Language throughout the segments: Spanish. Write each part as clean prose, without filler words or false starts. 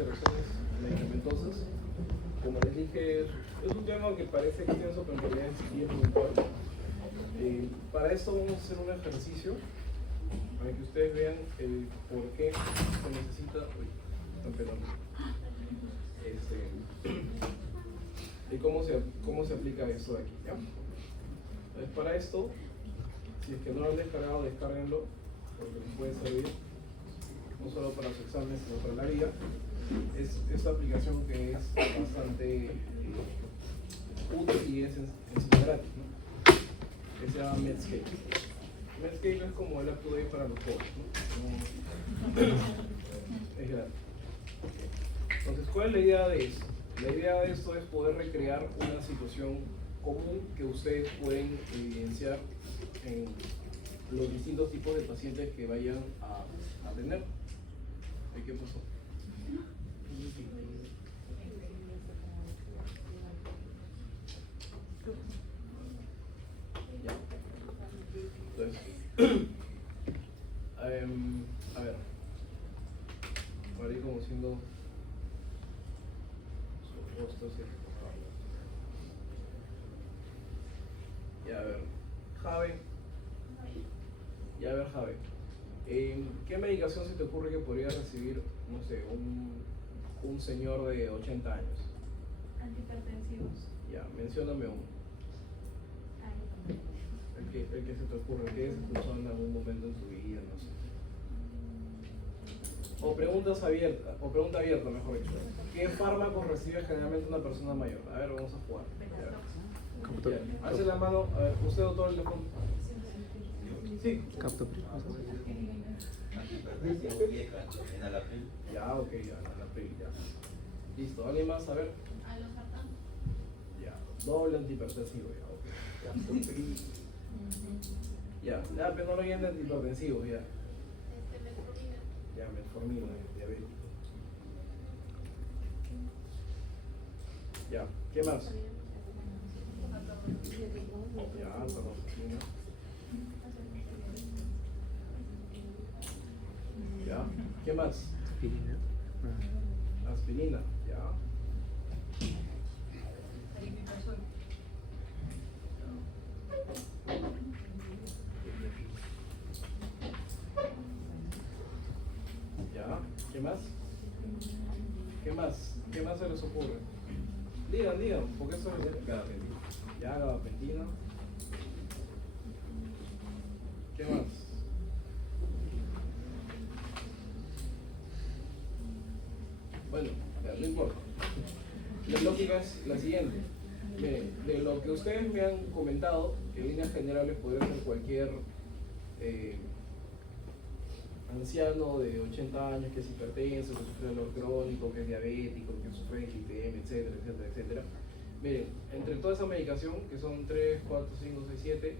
interacciones medicamentosas. Como les dije, es un tema que parece extenso, pero en realidad es bien puntual. Para esto vamos a hacer un ejercicio para que ustedes vean el por qué se necesita. Uy, están pelando. Y cómo se aplica esto de aquí, ¿ya? Entonces, para esto, si es que no lo han descargado, descárguenlo, porque les puede servir no solo para su examen, sino para la vida. Es esta aplicación que es bastante útil y es en gratis, ¿no? Que se llama Medscape. Medscape es como el UpToDate para los pobres, ¿no? Es gratis. Entonces, ¿cuál es la idea de esto? La idea de esto es poder recrear una situación común que ustedes pueden evidenciar en los distintos tipos de pacientes que vayan a tener. ¿Qué pasó? Ya. Entonces, a ver, para ir conociendo sus rostros. Ya, a ver, Jave. Ya, a ver, Jave. ¿Qué medicación se te ocurre que podría recibir, no sé, un señor de 80 años? Antihipertensivos. Ya, mencióname uno. El que se te ocurre, el que hayas escuchado en algún momento en tu vida, no sé. O pregunta abierta, mejor dicho. ¿Qué fármacos recibe generalmente una persona mayor? A ver, vamos a jugar. Ya. Alce la mano, a ver, usted doctor, le pongo. Sí. Capto. Ya, ok, ya, Enalapril, ya. Listo, ¿alguien más? A ver. Ya, doble antihipertensivo, ya, ok. Ya, pero no lo llenen de antihipertensivos, ya. Ya, metformina, diabético. Ya, ¿qué más? Ya, paroxetina. Ya, ¿qué más? Aspirina. Aspirina, ya. Ya, ¿qué más? ¿Qué más? ¿Qué más se les ocurre? Digan, porque eso es gabapentina. Ya, gabapentina. ¿Qué más? Bueno, no importa. La lógica es la siguiente. Miren, de lo que ustedes me han comentado, en líneas generales podría ser cualquier anciano de 80 años que es hipertenso, que sufre dolor crónico, que es diabético, que sufre de glipemia, etcétera, etcétera, etcétera. Miren, entre toda esa medicación, que son 3, 4, 5, 6, 7,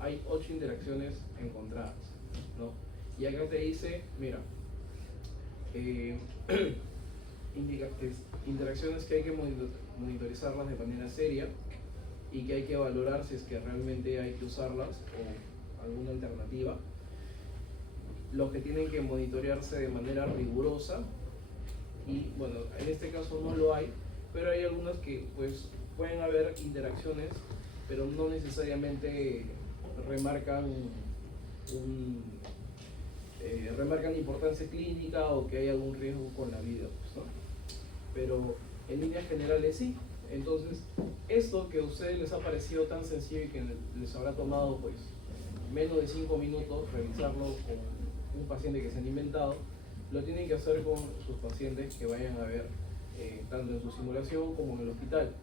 hay 8 interacciones encontradas, ¿no? Y acá te dice, mira, interacciones que hay que monitorizarlas de manera seria y que hay que valorar si es que realmente hay que usarlas o alguna alternativa. Los que tienen que monitorearse de manera rigurosa y bueno, en este caso no lo hay, pero hay algunas que pues pueden haber interacciones, pero no necesariamente remarcan remarcan importancia clínica o que hay algún riesgo con la vida, pues, ¿no? Pero en líneas generales sí. Entonces, esto que a ustedes les ha parecido tan sencillo y que les habrá tomado pues menos de 5 minutos revisarlo con un paciente que se han inventado, lo tienen que hacer con sus pacientes que vayan a ver tanto en su simulación como en el hospital,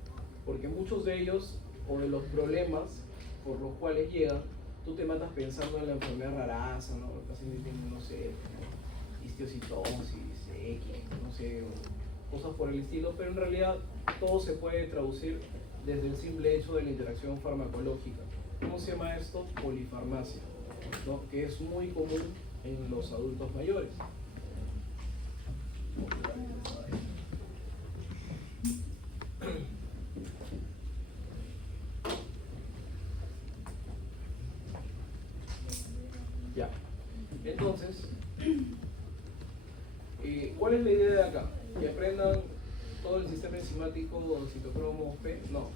porque muchos de ellos o de los problemas por los cuales llegan, tú te matas pensando en la enfermedad raraza, ¿no? El paciente tiene, no sé, histiocitosis, X, no sé, cosas por el estilo, pero en realidad todo se puede traducir desde el simple hecho de la interacción farmacológica. ¿Cómo se llama esto? Polifarmacia, ¿no? Que es muy común en los adultos mayores. Ya, entonces, ¿cuál es la idea de acá? que aprendan todo el sistema enzimático citocromo P, no.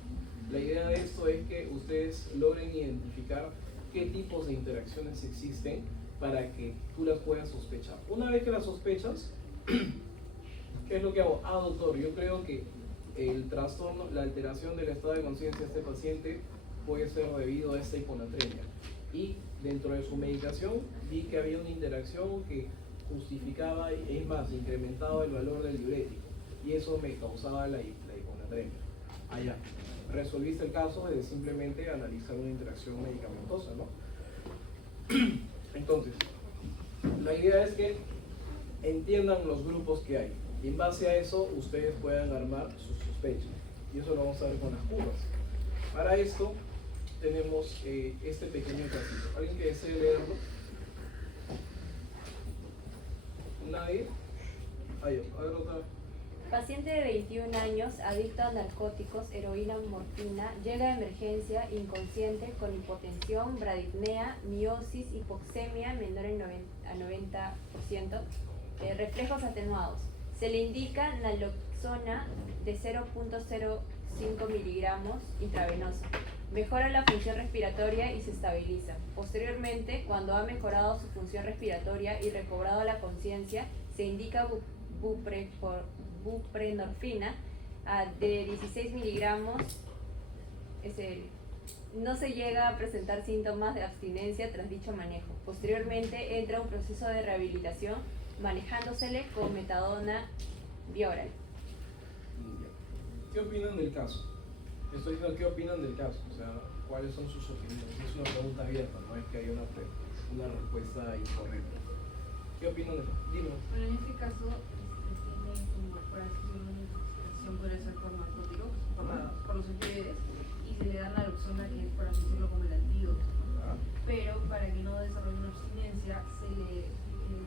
La idea de esto es que ustedes logren identificar qué tipos de interacciones existen para que tú las puedas sospechar. Una vez que las sospechas, ¿qué es lo que hago? Ah, doctor, yo creo que el trastorno, la alteración del estado de conciencia de este paciente puede ser debido a esta hiponatremia. Y dentro de su medicación vi que había una interacción que justificaba, es más, incrementaba el valor del diurético. Y eso me causaba la hiponatremia. Allá. Resolviste el caso de simplemente analizar una interacción medicamentosa, ¿no? Entonces, la idea es que entiendan los grupos que hay. Y en base a eso, ustedes puedan armar sus sospechas. Y eso lo vamos a ver con las curvas. Para esto, tenemos este pequeño casito. ¿Alguien que desee leerlo? ¿Nadie? A ver otra vez. Paciente de 21 años, adicto a narcóticos, heroína, morfina, llega a emergencia inconsciente con hipotensión, bradipnea, miosis, hipoxemia menor a 90%, reflejos atenuados. Se le indica naloxona de 0.05 miligramos intravenoso. Mejora la función respiratoria y se estabiliza. Posteriormente, cuando ha mejorado su función respiratoria y recobrado la conciencia, se indica buprenorfina de 16 miligramos SL. No se llega a presentar síntomas de abstinencia tras dicho manejo. Posteriormente entra un proceso de rehabilitación manejándosele con metadona bioral. ¿Qué opinan del caso? Estoy diciendo qué opinan del caso, o sea, cuáles son sus opiniones. Es una pregunta abierta, no es que haya una respuesta incorrecta. ¿Qué opinan de eso? Dime. Bueno, en este caso, tiene como, por así decirlo, una intoxicación, podría ser por narcóticos, por los opioides, y se le da naloxona, que es, por así decirlo, como el antídoto, ¿no? Pero para que no desarrolle una abstinencia, se le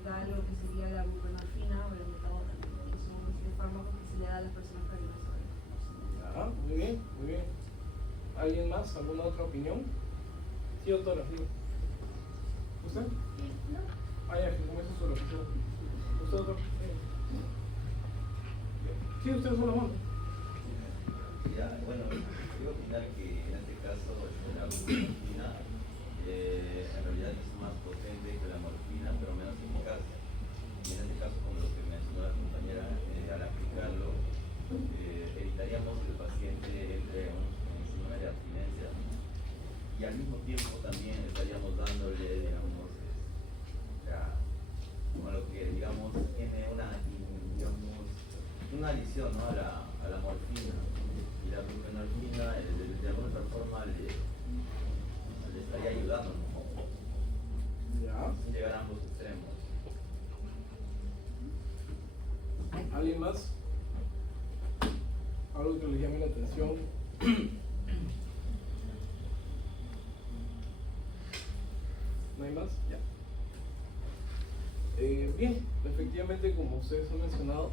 da lo que sería la buprenorfina o la metadona, que son fármacos que se le da a las personas para que no desarrollen abstinencia. Muy bien, muy bien. ¿Alguien más? ¿Alguna otra opinión? Sí, doctora, sí. ¿Usted? No. Ya, que comienza su reflexión. ¿Usted, doctor? Sí, usted solo manda. Ya, bueno, quiero opinar que en este caso la morfina en realidad es más potente que la morfina, pero menos eficaz. Y en este caso, como lo que mencionó la compañera, al aplicarlo, evitaríamos que el paciente entre en un síndrome de abstinencia y al mismo tiempo también estaríamos dándole, digamos, como lo que digamos tiene una adición, ¿no? a la morfina, y la buprenorfina de alguna otra forma le estaría ayudando, ¿no? Ya. Sin llegar a ambos extremos. ¿Alguien más? Algo que les llame la atención. ¿No hay más? Ya. Bien, efectivamente, como ustedes han mencionado,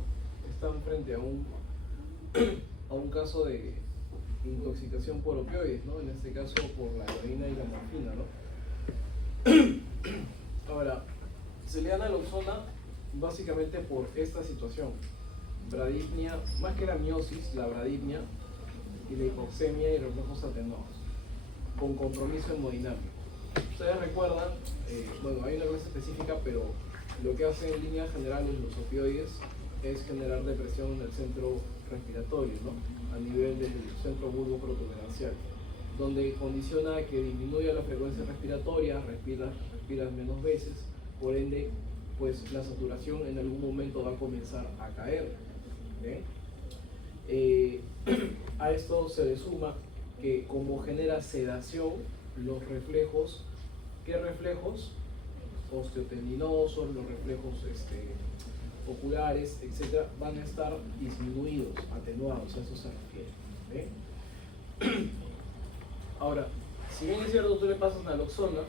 están frente a un caso de intoxicación por opioides, ¿no? En este caso por la heroína y la morfina, ¿no? Ahora, se le da naloxona básicamente por esta situación: bradipnia, más que la miosis, la bradipnia y la hipoxemia y reflejos atenuados, con compromiso hemodinámico. Ustedes recuerdan, bueno, hay una clase específica, pero lo que hacen en líneas generales los opioides es generar depresión en el centro respiratorio, ¿no? A nivel del centro bulbo-protuberancial, donde condiciona que disminuya la frecuencia respiratoria, respiras menos veces, por ende, pues la saturación en algún momento va a comenzar a caer. A esto se le suma que como genera sedación, los reflejos, ¿qué reflejos? Osteotendinosos, los reflejos oculares, etcétera, van a estar disminuidos, atenuados, a eso se refiere. Ahora, si bien es cierto, tú le pasas naloxona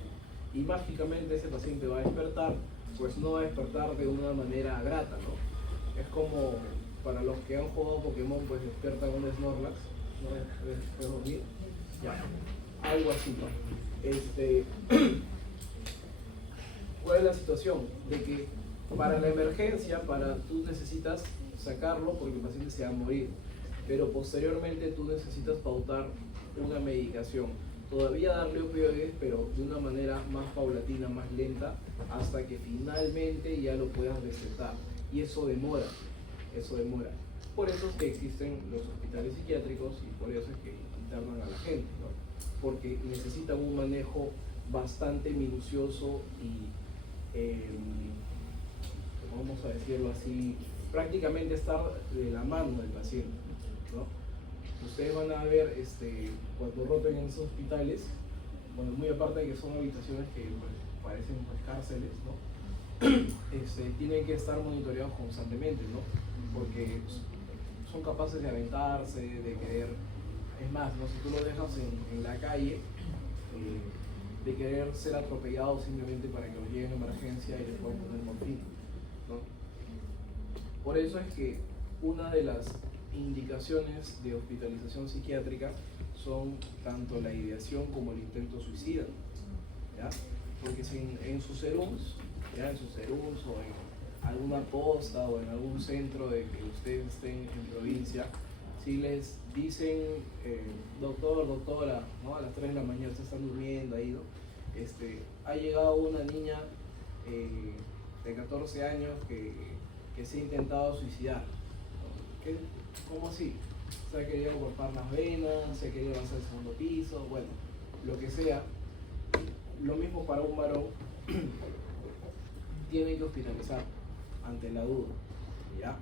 y mágicamente ese paciente va a despertar, pues no va a despertar de una manera grata, ¿no? Es como para los que han jugado Pokémon, pues despiertan un Snorlax, ¿no? ¿Puedes dormir? Ya, algo así, ¿no? ¿Cuál es la situación? De que para la emergencia, tú necesitas sacarlo porque el paciente se va a morir. Pero posteriormente tú necesitas pautar una medicación. Todavía darle opioides, pero de una manera más paulatina, más lenta, hasta que finalmente ya lo puedas recetar. Y eso demora, eso demora. Por eso es que existen los hospitales psiquiátricos y por eso es que internan a la gente, ¿no? Porque necesitan un manejo bastante minucioso y, vamos a decirlo así, prácticamente estar de la mano del paciente, ¿no? Ustedes van a ver cuando roten en esos hospitales, bueno, muy aparte de que son habitaciones que pues, parecen pues, cárceles, ¿no? Tienen que estar monitoreados constantemente, ¿no? Porque son capaces de aventarse, de querer, es más, ¿no? Si tú lo dejas en la calle, de querer ser atropellado simplemente para que los lleven a emergencia y les puedan poner morfina, ¿no? Por eso es que una de las indicaciones de hospitalización psiquiátrica son tanto la ideación como el intento suicida, ¿ya? Porque si en sus serums, ya en sus serums o en alguna posta o en algún centro de que ustedes estén en provincia, si les dicen doctor, doctora, ¿no? A las 3 de la mañana ustedes están durmiendo ahí, ¿no? Ha llegado una niña de 14 años que se ha intentado suicidar, ¿no? ¿Cómo así? Se ha querido cortar las venas, se ha querido lanzar al segundo piso, bueno, lo que sea. Lo mismo para un varón, tiene que hospitalizar ante la duda, ¿ya?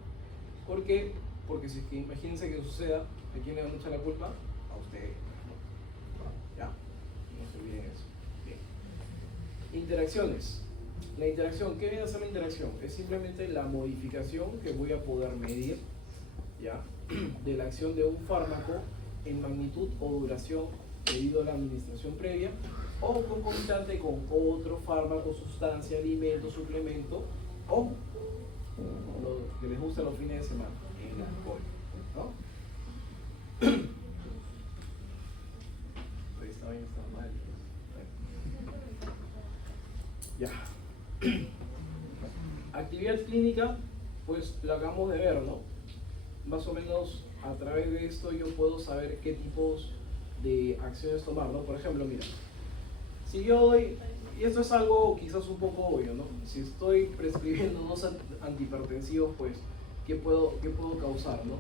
¿Por qué? Porque si es que imagínense que suceda, ¿a quién le van a echar la culpa? A ustedes, ¿no? ¿Ya? No se olviden eso. Bien. Interacciones. La interacción, ¿qué viene a ser la interacción? Es simplemente la modificación que voy a poder medir, ¿ya? De la acción de un fármaco en magnitud o duración debido a la administración previa o concomitante con otro fármaco, sustancia, alimento, suplemento o lo que les gusta los fines de semana, el alcohol, ¿no? Pues esta vaina está mal. Ya. Actividad clínica, pues la acabamos de ver, ¿no? Más o menos a través de esto yo puedo saber qué tipos de acciones tomar, ¿no? Por ejemplo, mira, si yo doy, y esto es algo quizás un poco obvio, ¿no? Si estoy prescribiendo unos antihipertensivos, pues, ¿qué puedo causar, no?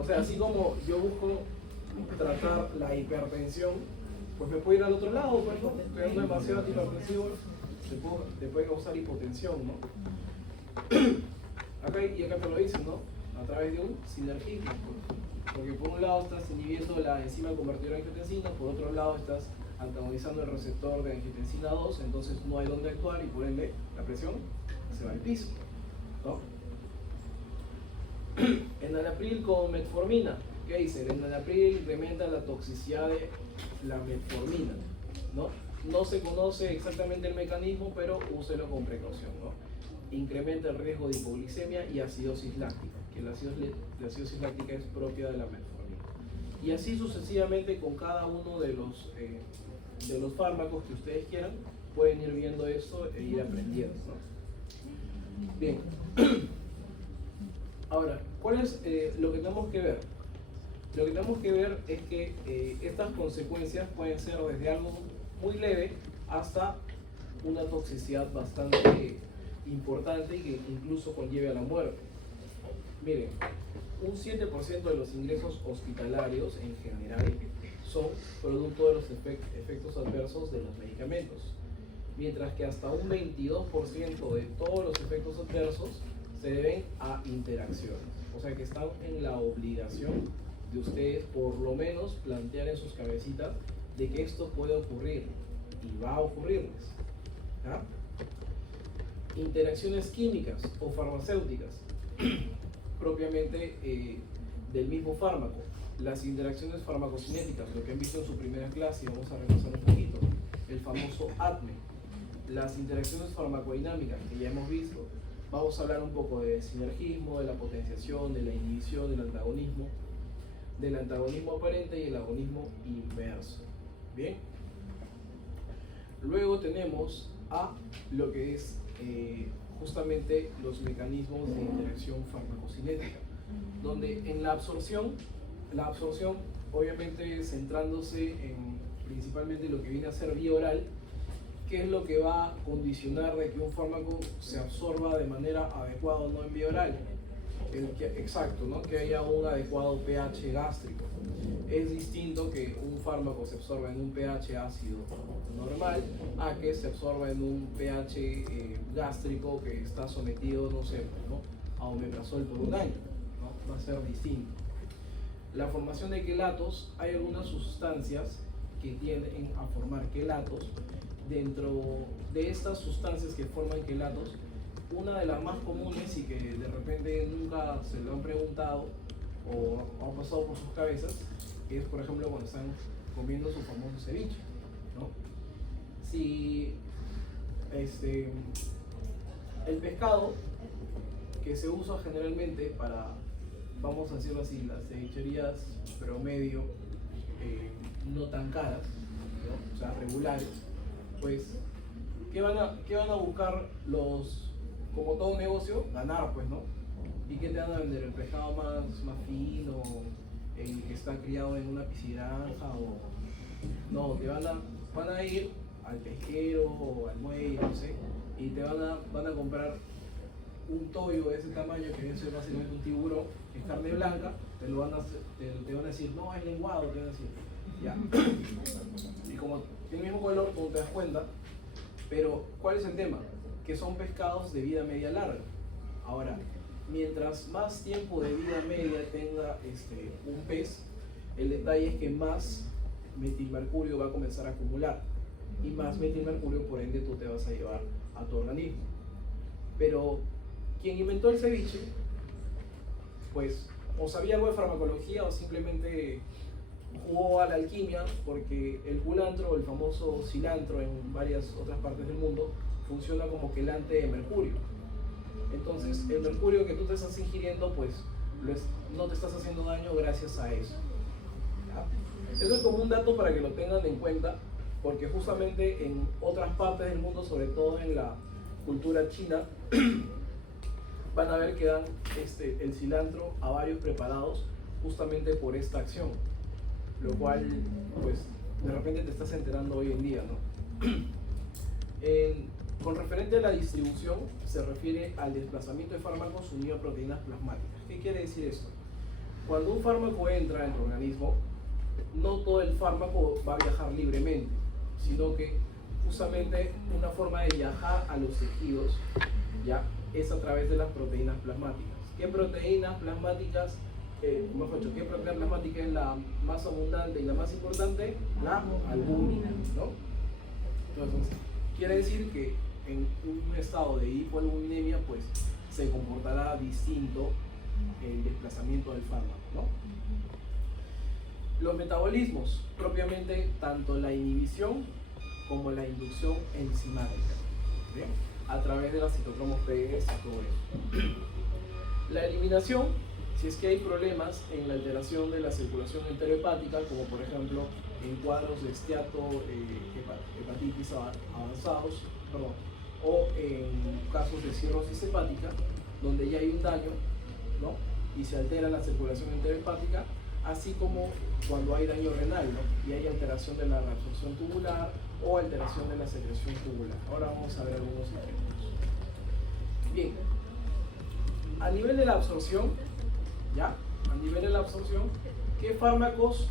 O sea, así como yo busco tratar la hipertensión, pues me puedo ir al otro lado, pues, ¿no? Estoy dando demasiado antihipertensivo, te puede causar hipotensión, ¿no? Acá te lo dicen, ¿no? A través de un sinergismo, porque por un lado estás inhibiendo la enzima convertidora de angiotensina, por otro lado estás antagonizando el receptor de angiotensina 2, entonces no hay dónde actuar y por ende la presión se va al piso, ¿no? Enalapril con metformina, ¿qué dice? El enalapril incrementa la toxicidad de la metformina, ¿no? No se conoce exactamente el mecanismo, pero úselo con precaución, ¿no? Incrementa el riesgo de hipoglicemia y acidosis láctica, que la acidosis láctica es propia de la metformina. Y así sucesivamente con cada uno de los fármacos que ustedes quieran, pueden ir viendo esto e ir aprendiendo, ¿no? Bien. Ahora, ¿cuál es lo que tenemos que ver? Lo que tenemos que ver es que estas consecuencias pueden ser desde algo muy leve hasta una toxicidad bastante importante y que incluso conlleve a la muerte. Miren, un 7% de los ingresos hospitalarios en general son producto de los efectos adversos de los medicamentos, mientras que hasta un 22% de todos los efectos adversos se deben a interacciones. O sea que están en la obligación de ustedes por lo menos plantear en sus cabecitas de que esto puede ocurrir y va a ocurrirles, ¿ya? Interacciones químicas o farmacéuticas propiamente del mismo fármaco. Las interacciones farmacocinéticas, lo que han visto en su primera clase, y vamos a repasar un poquito, el famoso ADME. Las interacciones farmacodinámicas que ya hemos visto, vamos a hablar un poco de sinergismo, de la potenciación, de la inhibición, del antagonismo aparente y el agonismo inverso. Bien. Luego tenemos a lo que es justamente los mecanismos de interacción farmacocinética, donde en la absorción obviamente centrándose en principalmente lo que viene a ser vía oral, ¿qué es lo que va a condicionar de que un fármaco se absorba de manera adecuada o no en vía oral? Exacto, ¿no? Que haya un adecuado pH gástrico. Es distinto que un fármaco se absorba en un pH ácido normal a que se absorba en un pH gástrico que está sometido, no sé, ¿no?, a omeprazol por un año, ¿no? Va a ser distinto. La formación de quelatos, hay algunas sustancias que tienden a formar quelatos. Dentro de estas sustancias que forman quelatos, una de las más comunes y que de repente nunca se lo han preguntado o han pasado por sus cabezas, es por ejemplo cuando están comiendo su famoso ceviche, ¿no? Si el pescado que se usa generalmente para, vamos a decirlo así, las cevicherías promedio, no tan caras, ¿no?, o sea, regulares, pues, ¿qué van a buscar los, como todo negocio? Ganar, pues, ¿no? ¿Y qué te van a vender? ¿El pescado más fino? ¿El que está criado en una piscigranja? O no, te van a ir al pesquero o al muelle, no sé, y te van a comprar un toyo de ese tamaño, que es básicamente un tiburón, que es carne blanca, te van a decir, no, es lenguado, te van a decir, ya. Y como tiene el mismo color, tú te das cuenta, pero ¿cuál es el tema? Que son pescados de vida media larga. Ahora, mientras más tiempo de vida media tenga un pez, el detalle es que más metilmercurio va a comenzar a acumular, y más metilmercurio por ende tú te vas a llevar a tu organismo. Pero quien inventó el ceviche, pues o sabía algo de farmacología o simplemente jugó a la alquimia, porque el culantro, el famoso cilantro en varias otras partes del mundo, funciona como quelante de mercurio. Entonces el mercurio que tú te estás ingiriendo, pues no te estás haciendo daño gracias a eso. ¿Ya? Eso es como un dato para que lo tengan en cuenta, porque justamente en otras partes del mundo, sobre todo en la cultura china, van a ver que dan el cilantro a varios preparados justamente por esta acción, lo cual pues de repente te estás enterando hoy en día, ¿no? Con referente a la distribución, se refiere al desplazamiento de fármacos unido a proteínas plasmáticas. ¿Qué quiere decir esto? Cuando un fármaco entra en tu organismo, no todo el fármaco va a viajar libremente, sino que justamente una forma de viajar a los tejidos, ¿ya?, es a través de las proteínas plasmáticas. ¿Qué proteínas plasmáticas, mejor dicho, qué proteína plasmática es la más abundante y la más importante? La albúmina, ¿no? Entonces, quiere decir que en un estado de hipoalbuminemia, pues se comportará distinto el desplazamiento del fármaco, ¿no? Los metabolismos, propiamente tanto la inhibición como la inducción enzimática, ¿bien?, a través de las citocromos P-S y todo eso. La eliminación, si es que hay problemas en la alteración de la circulación enterohepática, como por ejemplo en cuadros de esteato, hepatitis avanzados, o en casos de cirrosis hepática, donde ya hay un daño, ¿no?, y se altera la circulación enterohepática, así como cuando hay daño renal, ¿no?, y hay alteración de la reabsorción tubular o alteración de la secreción tubular. Ahora vamos a ver algunos ejemplos. Bien, a nivel de la absorción, ¿ya? A nivel de la absorción, ¿qué fármacos,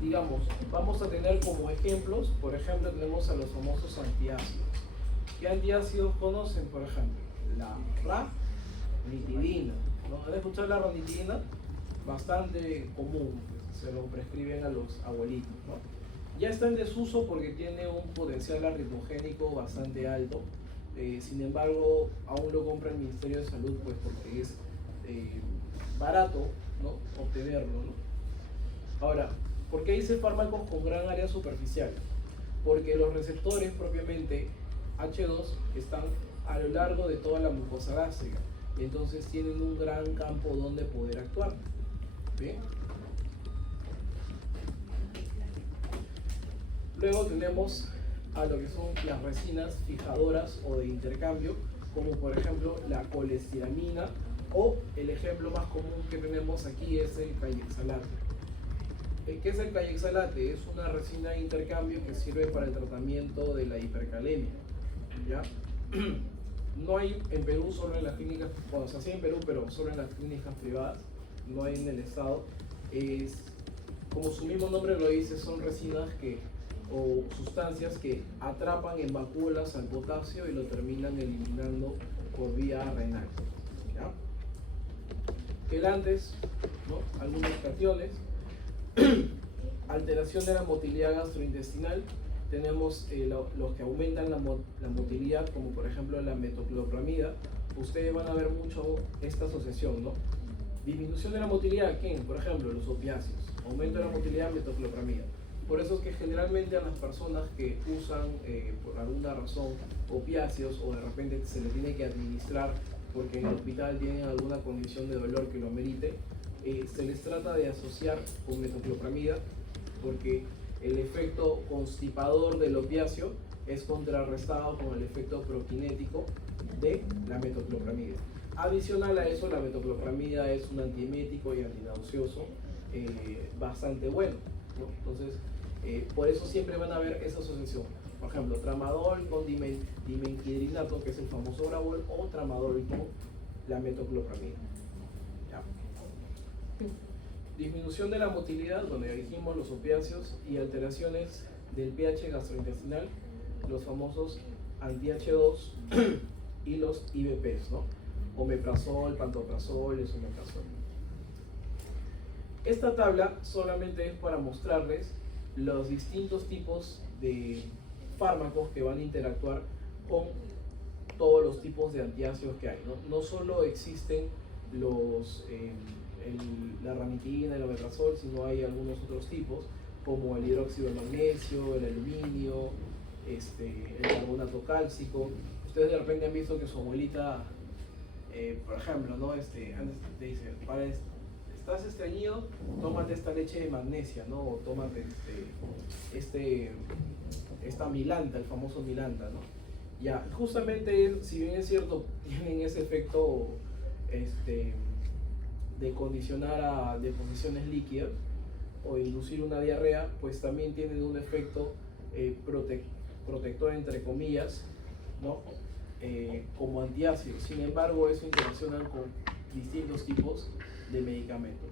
digamos, vamos a tener como ejemplos? Por ejemplo, tenemos a los famosos antiácidos. ¿Qué antiácidos conocen, por ejemplo? La ranitidina, ¿no? ¿Han escuchado la ranitidina? Bastante común, pues, se lo prescriben a los abuelitos, ¿no? Ya está en desuso porque tiene un potencial arritmogénico bastante alto. Sin embargo, aún lo compra el Ministerio de Salud, pues porque es barato, ¿no?, obtenerlo, ¿no? Ahora, ¿por qué dice fármacos con gran área superficial? Porque los receptores propiamente H2 están a lo largo de toda la mucosa gástrica, y entonces tienen un gran campo donde poder actuar. ¿Bien? Luego tenemos a lo que son las resinas fijadoras o de intercambio, como por ejemplo la colestiramina, o el ejemplo más común que tenemos aquí es el cayexalate. ¿Qué es el cayexalate? Es una resina de intercambio que sirve para el tratamiento de la hipercalemia, ¿ya? No hay en Perú, solo en las clínicas, bueno, o sea, sí en Perú, pero solo en las clínicas privadas, no hay en el estado. Como su mismo nombre lo dice, son resinas o sustancias que atrapan en vacuolas al potasio y lo terminan eliminando por vía renal, ¿ya? Quelantes, ¿no? Algunos cationes. Alteración de la motilidad gastrointestinal. Tenemos los que aumentan la motilidad, como por ejemplo la metoclopramida. Ustedes van a ver mucho esta asociación, ¿no? Disminución de la motilidad, ¿quién? Por ejemplo, los opiáceos. Aumento de la motilidad, metoclopramida. Por eso es que generalmente a las personas que usan por alguna razón opiáceos, o de repente se les tiene que administrar porque en el hospital tienen alguna condición de dolor que lo amerite, se les trata de asociar con metoclopramida, porque el efecto constipador del opiáceo es contrarrestado con el efecto prokinético de la metoclopramida. Adicional a eso, la metoclopramida es un antiemético y antinauseoso bastante bueno, ¿no? Entonces, por eso siempre van a ver esa asociación. Por ejemplo, tramadol con dimenhidrinato, que es el famoso Gravol, o tramadol con la metoclopramida. ¿Ya? Disminución de la motilidad, donde dijimos los opiáceos, y alteraciones del pH gastrointestinal, los famosos anti-H2 y los IBPs, ¿no? Omeprazol, pantoprazol, esomeprazol. Esta tabla solamente es para mostrarles los distintos tipos de fármacos que van a interactuar con todos los tipos de antiácidos que hay, ¿no? No solo existen la ranitidina, el omeprazol, sino hay algunos otros tipos, como el hidróxido de magnesio, el aluminio, el carbonato cálcico. Ustedes de repente han visto que su abuelita, por ejemplo, ¿no? Antes te dice, estás estreñido, tómate esta leche de magnesia, ¿no? O tómate esta milanta, el famoso milanta, ¿no? Ya, justamente, si bien es cierto, tienen ese efecto de condicionar a deposiciones líquidas o inducir una diarrea, pues también tienen un efecto protector, entre comillas, ¿no? Como antiácidos. Sin embargo, eso interaccionan con distintos tipos de medicamentos.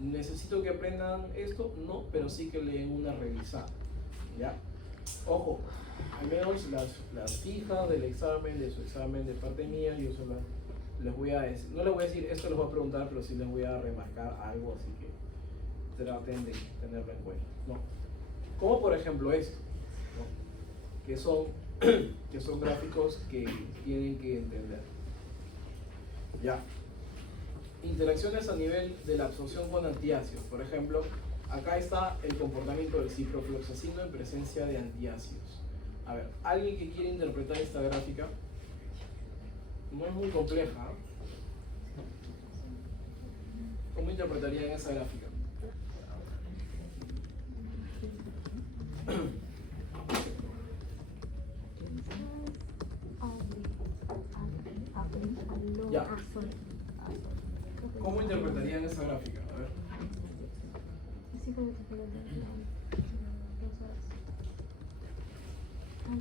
¿Necesito que aprendan esto? No, pero sí que le den una revisada, ¿ya? Ojo, al menos las fijas del examen, de su examen de parte mía, yo solo les voy a decir, no les voy a decir esto, les voy a preguntar, pero sí les voy a remarcar algo, así que traten de tenerlo en cuenta, ¿no? Como por ejemplo esto, ¿no? que son gráficos que tienen que entender. Ya. Interacciones a nivel de la absorción con antiácidos. Por ejemplo, acá está el comportamiento del ciprofloxacino en presencia de antiácidos. A ver, ¿alguien que quiere interpretar esta gráfica? No es muy compleja, ¿eh? ¿Cómo interpretarían esa gráfica? Ya. ¿Cómo interpretarían esa gráfica? A ver.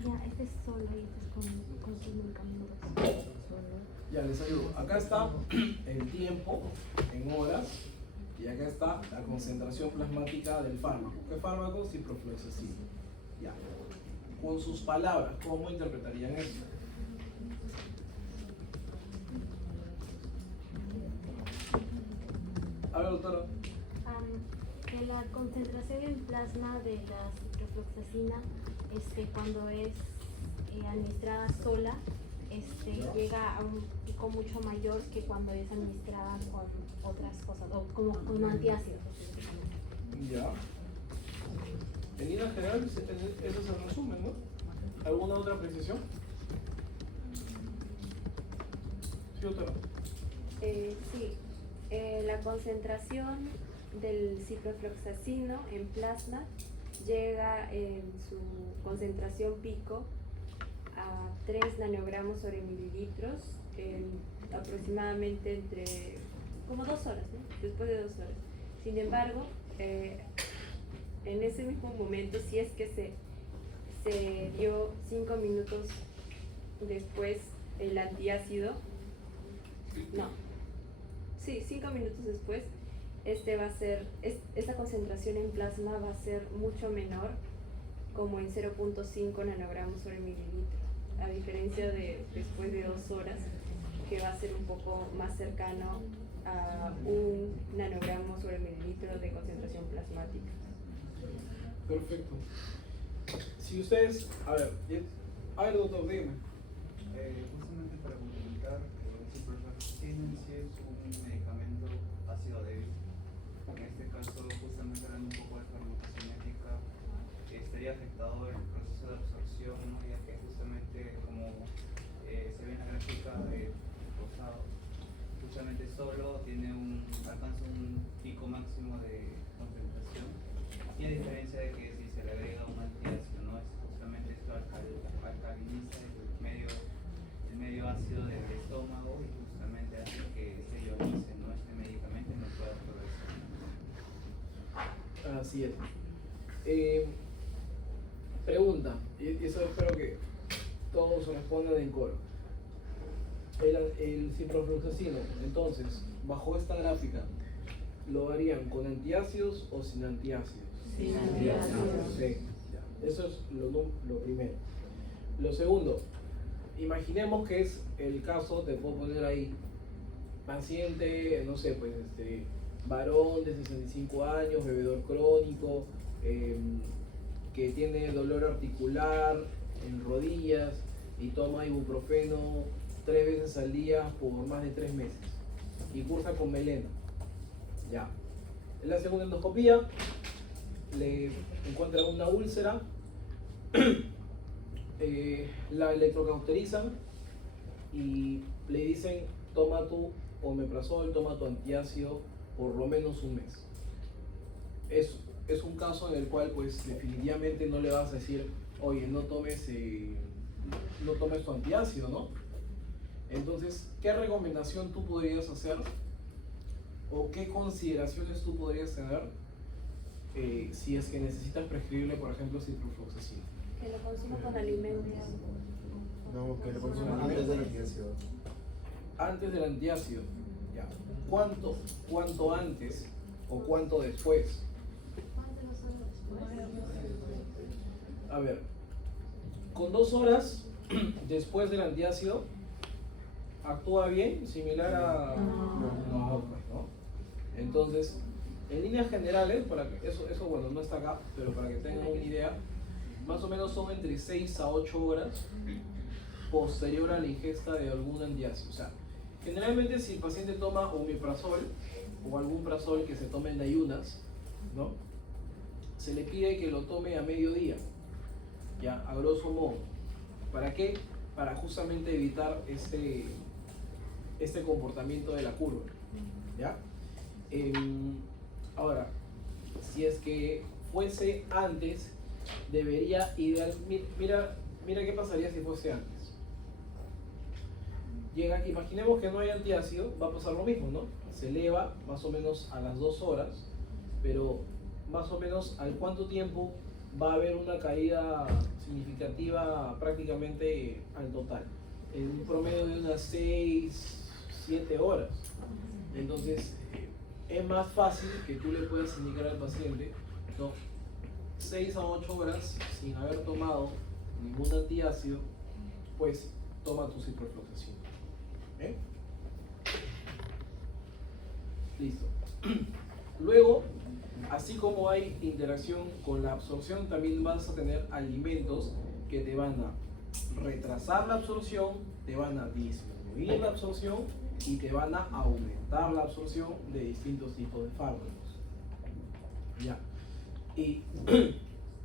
Ya, este es solo y este es con sus medicamentos. Ya, les ayudo. Acá está el tiempo en horas y acá está la concentración plasmática del fármaco. ¿Qué fármaco? Ciprofloxacino. Ya. Con sus palabras, ¿cómo interpretarían esto? A ver, doctora. Que la concentración en plasma de la ciprofloxacina, cuando es administrada sola, llega a un pico mucho mayor que cuando es administrada con otras cosas, o como con antiácidos. Ya. En líneas generales, eso es el resumen, ¿no? ¿Alguna otra precisión? Sí, doctora. Sí. La concentración del ciprofloxacino en plasma llega en su concentración pico a a 3 nanogramos sobre mililitros aproximadamente entre como 2 horas, ¿no? Después de 2 horas. Sin embargo, en ese mismo momento, si es que se dio 5 minutos después el antiácido, no, sí, 5 minutos después, esta concentración en plasma va a ser mucho menor, como en 0.5 nanogramos sobre mililitro, a diferencia de después de 2 horas, que va a ser un poco más cercano a 1 nanogramo sobre mililitro de concentración plasmática. Perfecto. Si ustedes, a ver, doctor, dígame. Justamente para complementar, ciprofloxacina si es un medicamento ácido débil. En este caso, justamente hablando un poco de farmacocinética, estaría afectado el proceso de absorción, ¿no? Ya que justamente como se ve en la gráfica de rosado, justamente solo alcanza un pico máximo de concentración, y a diferencia de que si se le agrega un antiácido, ¿no? Es justamente esto alcaliniza el medio ácido del estómago y justamente hace que se ionice, ¿no? Este medicamento no pueda progresar. Así es. Pregunta, y eso espero que todos respondan en coro. El ciprofloxacino, entonces, bajo esta gráfica, ¿lo harían con antiácidos o sin antiácidos? Sin antiácidos. Sí, ya. Eso es lo primero. Lo segundo, imaginemos que es el caso, te puedo poner ahí, paciente, no sé, pues varón de 65 años, bebedor crónico, que tiene dolor articular en rodillas y toma ibuprofeno 3 veces al día por más de 3 meses y cursa con melena. Ya. En la segunda endoscopía le encuentran una úlcera, la electrocauterizan y le dicen toma tu omeprazol, toma tu antiácido por lo menos un mes. Es un caso en el cual pues definitivamente no le vas a decir, oye, no tomes tu antiácido, ¿no? Entonces, ¿qué recomendación tú podrías hacer o qué consideraciones tú podrías tener si es que necesitas prescribirle, por ejemplo, ciprofloxacina? Que lo consuma con alimentos. No, que le consuman antes del antiácido. Antes del antiácido, ya. ¿Cuánto antes o cuánto después? ¿Cuántas horas después? A ver, con 2 horas después del antiácido, ¿actúa bien? Similar a... No, pues no. Entonces, en líneas generales, para que eso bueno, no está acá, pero para que tengan una idea, más o menos son entre 6 a 8 horas posterior a la ingesta de algún antiácido. O sea, generalmente si el paciente toma omeprazol o algún prazol que se tome en ayunas, ¿no? Se le pide que lo tome a mediodía, ya, a grosso modo. ¿Para qué? Para justamente evitar este comportamiento de la curva, ¿ya? Ahora, si es que fuese antes, debería ideal. Mira qué pasaría si fuese antes. Imaginemos que no hay antiácido, va a pasar lo mismo, ¿no? Se eleva más o menos a las 2 horas, pero más o menos al cuánto tiempo va a haber una caída significativa prácticamente al total, en un promedio de unas 6, 7 horas. Entonces, es más fácil que tú le puedas indicar al paciente, ¿no? 6 a 8 horas sin haber tomado ningún antiácido, pues toma tu ciprofloxacina. ¿Eh? Listo. Luego, así como hay interacción con la absorción, también vas a tener alimentos que te van a retrasar la absorción, te van a disminuir la absorción y te van a aumentar la absorción de distintos tipos de fármacos. Ya. Y,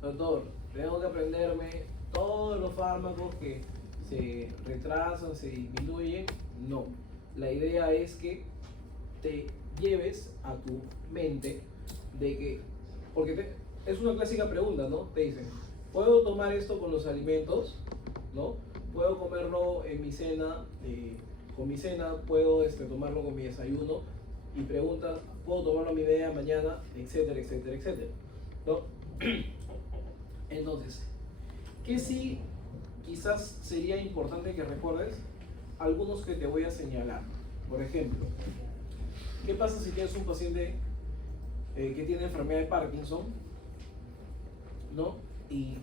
doctor, tengo que aprenderme todos los fármacos que se retrasan, se disminuyen. No. La idea es que te lleves a tu mente de que, porque es una clásica pregunta, ¿no? Te dicen, ¿puedo tomar esto con los alimentos? ¿No? puedo comerlo en mi cena, con mi cena, puedo tomarlo con mi desayuno, y preguntas, puedo tomarlo a mi media mañana, etcétera, etcétera, etcétera, ¿no? Entonces, ¿qué sí quizás sería importante que recuerdes? Algunos que te voy a señalar. Por ejemplo, ¿qué pasa si tienes un paciente que tiene enfermedad de Parkinson, ¿no? Y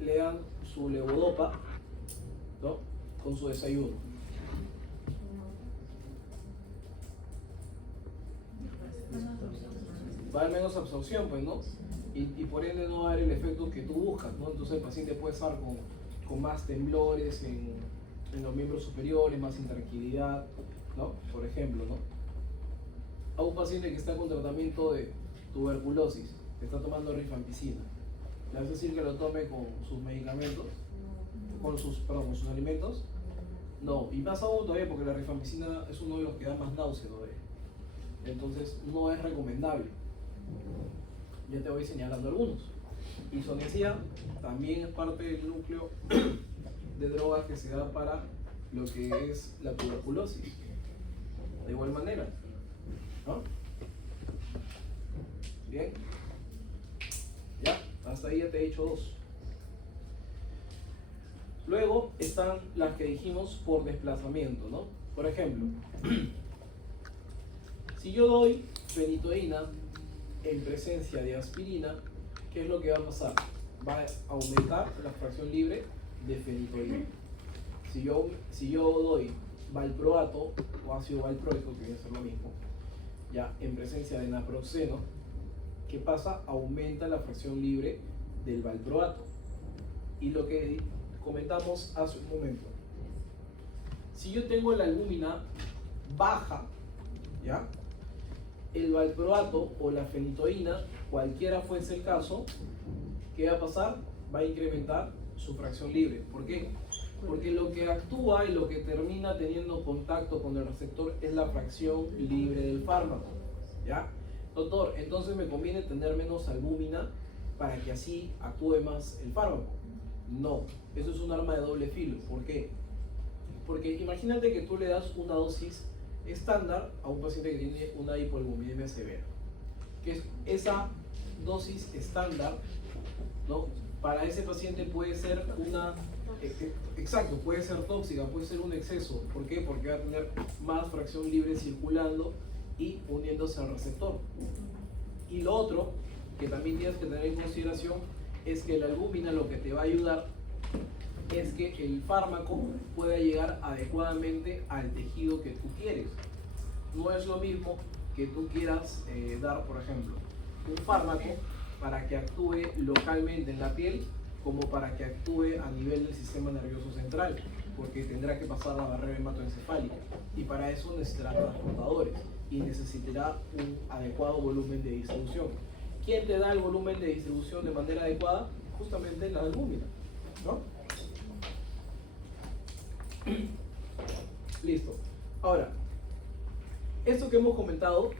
le dan su levodopa, ¿no? Con su desayuno. Va a haber menos absorción, pues, ¿no? Y por ende no va a haber el efecto que tú buscas, ¿no? Entonces el paciente puede estar con más temblores en los miembros superiores, más intranquilidad, ¿no? Por ejemplo, ¿no? A un paciente que está con tratamiento de tuberculosis, que está tomando rifampicina, ¿le vas a decir que lo tome con sus medicamentos? Con sus alimentos? No, y más aún todavía porque la rifampicina es uno de los que da más náusea todavía. Entonces no es recomendable. Ya te voy señalando algunos. Isoniazida también es parte del núcleo de drogas que se da para lo que es la tuberculosis. De igual manera, ¿no? Bien. Ya, hasta ahí ya te he dicho dos. Luego están las que dijimos por desplazamiento, ¿no? Por ejemplo, si yo doy fenitoína en presencia de aspirina, ¿qué es lo que va a pasar? Va a aumentar la fracción libre de fenitoína. Si yo doy valproato o ácido valproico, que viene a ser lo mismo, ya en presencia de naproxeno, ¿qué pasa? Aumenta la fracción libre del valproato. Y lo que comentamos hace un momento, si yo tengo la albúmina baja, ¿ya? El valproato o la fenitoína, cualquiera fuese el caso, ¿qué va a pasar? Va a incrementar su fracción libre. ¿Por qué? Porque lo que actúa y lo que termina teniendo contacto con el receptor es la fracción libre del fármaco, ¿ya? Doctor, entonces me conviene tener menos albúmina para que así actúe más el fármaco. No, eso es un arma de doble filo. ¿Por qué? Porque imagínate que tú le das una dosis estándar a un paciente que tiene una hipoalbuminemia severa, que es esa dosis estándar, ¿no? Para ese paciente puede ser exacto, puede ser tóxica, puede ser un exceso. ¿Por qué? Porque va a tener más fracción libre circulando y uniéndose al receptor. Y lo otro que también tienes que tener en consideración es que la albúmina lo que te va a ayudar es que el fármaco pueda llegar adecuadamente al tejido que tú quieres. No es lo mismo que tú quieras dar, por ejemplo, un fármaco para que actúe localmente en la piel como para que actúe a nivel del sistema nervioso central, porque tendrá que pasar la barrera hematoencefálica y para eso necesitará transportadores y necesitará un adecuado volumen de distribución. ¿Quién te da el volumen de distribución de manera adecuada? Justamente la albúmina, ¿no? Listo. Ahora, esto que hemos comentado,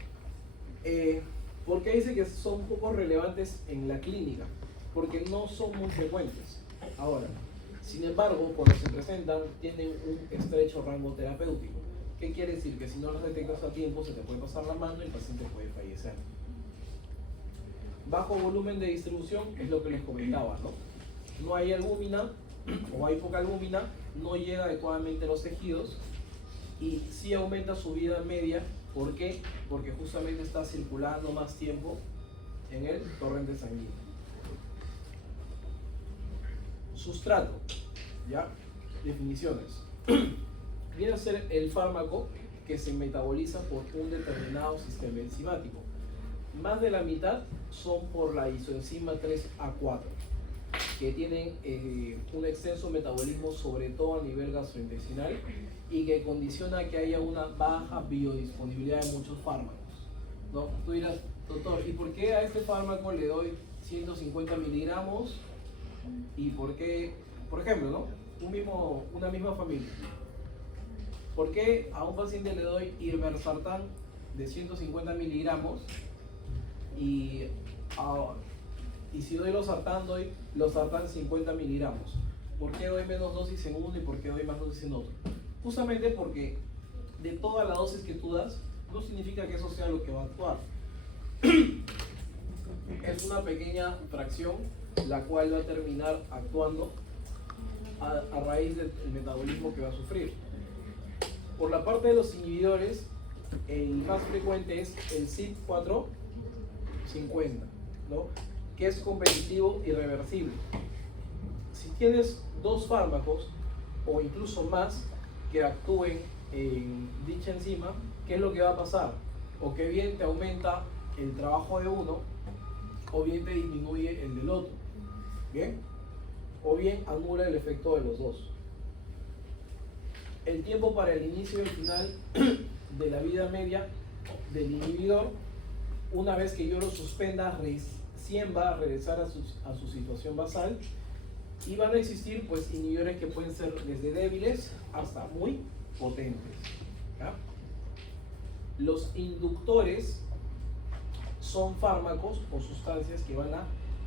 ¿por qué dice que son poco relevantes en la clínica? Porque no son muy frecuentes. Ahora, sin embargo, cuando se presentan, tienen un estrecho rango terapéutico. ¿Qué quiere decir? Que si no las detectas a tiempo, se te puede pasar la mano y el paciente puede fallecer. Bajo volumen de distribución es lo que les comentaba, ¿no? No hay albúmina o hay poca albúmina, no llega adecuadamente a los tejidos y sí aumenta su vida media. ¿Por qué? Porque justamente está circulando más tiempo en el torrente sanguíneo. Sustrato, ¿ya? Definiciones. Viene a ser el fármaco que se metaboliza por un determinado sistema enzimático. Más de la mitad son por la isoenzima 3A4, que tienen un extenso metabolismo, sobre todo a nivel gastrointestinal, y que condiciona que haya una baja biodisponibilidad de muchos fármacos, ¿no? Tú dirás, doctor, ¿y por qué a este fármaco le doy 150 miligramos? ¿Y por qué, por ejemplo, ¿no? Una misma familia? ¿Por qué a un paciente le doy irbesartán de 150 miligramos y si doy losartán 50 miligramos? ¿Por qué doy menos dosis en uno y por qué doy más dosis en otro? Justamente porque de toda la dosis que tú das, no significa que eso sea lo que va a actuar. Es una pequeña fracción la cual va a terminar actuando a raíz del metabolismo que va a sufrir. Por la parte de los inhibidores, el más frecuente es el CYP450, ¿no? Que es competitivo y reversible. Si tienes dos fármacos o incluso más que actúen en dicha enzima, ¿qué es lo que va a pasar? O que bien te aumenta el trabajo de uno, o bien te disminuye el del otro, ¿bien? O bien anula el efecto de los dos. El tiempo para el inicio y el final de la vida media del inhibidor, una vez que yo lo suspenda, recién va a regresar a su situación basal, y van a existir pues inhibidores que pueden ser desde débiles hasta muy potentes, ¿ya? Los inductores son fármacos o sustancias que van a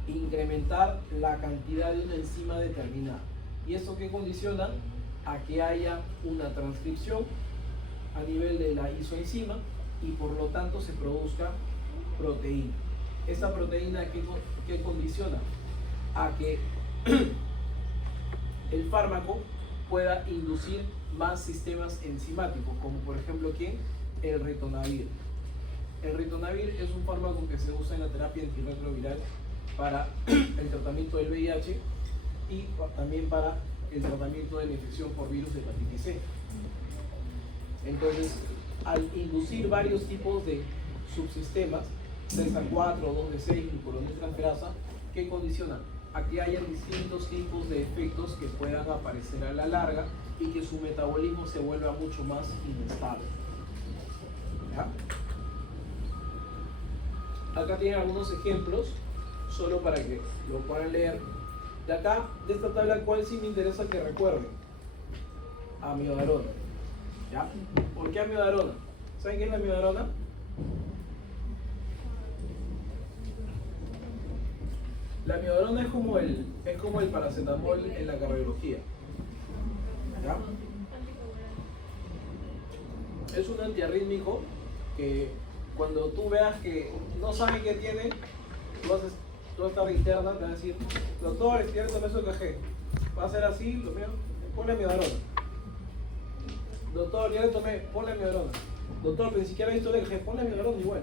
incrementar la cantidad de una enzima determinada. ¿Y esto qué condiciona? A que haya una transcripción a nivel de la isoenzima y por lo tanto se produzca proteína. Esta proteína ¿qué condiciona? A que el fármaco pueda inducir más sistemas enzimáticos, como por ejemplo ¿quién? El ritonavir. El ritonavir es un fármaco que se usa en la terapia antirretroviral para el tratamiento del VIH y también para el tratamiento de la infección por virus de hepatitis C. Entonces, al inducir varios tipos de subsistemas, 3A4, 2D6, glucuronidrotransferasa, ¿qué condiciona? A que haya distintos tipos de efectos que puedan aparecer a la larga y que su metabolismo se vuelva mucho más inestable. ¿Ya? Acá tienen algunos ejemplos, solo para que lo puedan leer. De acá, de esta tabla, ¿cuál sí me interesa que recuerden? Amiodarona. ¿Ya? ¿Por qué amiodarona? ¿Saben qué es la amiodarona? La amiodarona es como el paracetamol en la cardiología. ¿Ya? Es un antiarrítmico que cuando tú veas que no saben qué tiene, tú vas a estar interna, te vas a decir, doctor, ¿tienes tomé su EKG? Va a ser así, lo mío, ponle amiodarona. Doctor, ya le tomé, ponle amiodarona. Doctor, pero ni siquiera he visto el EKG, ponle amiodarona igual.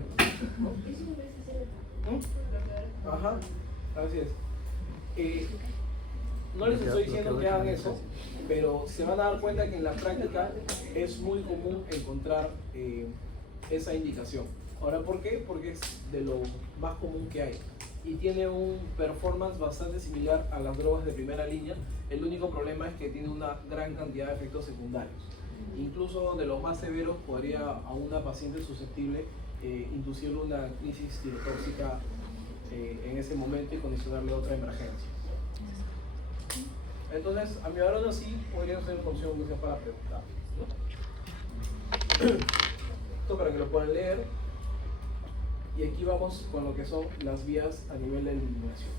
¿No? Ajá, así es. No les estoy diciendo que hagan eso, pero se van a dar cuenta que en la práctica es muy común encontrar esa indicación. Ahora, ¿por qué? Porque es de lo más común que hay y tiene un performance bastante similar a las drogas de primera línea. El único problema es que tiene una gran cantidad de efectos secundarios. Incluso de los más severos podría a una paciente susceptible inducirle una crisis tirotóxica en ese momento y condicionarle otra emergencia. Entonces, amiodarona sí podría ser una opción útil para preguntar, ¿no? Esto para que lo puedan leer. Y aquí vamos con lo que son las vías a nivel de eliminación.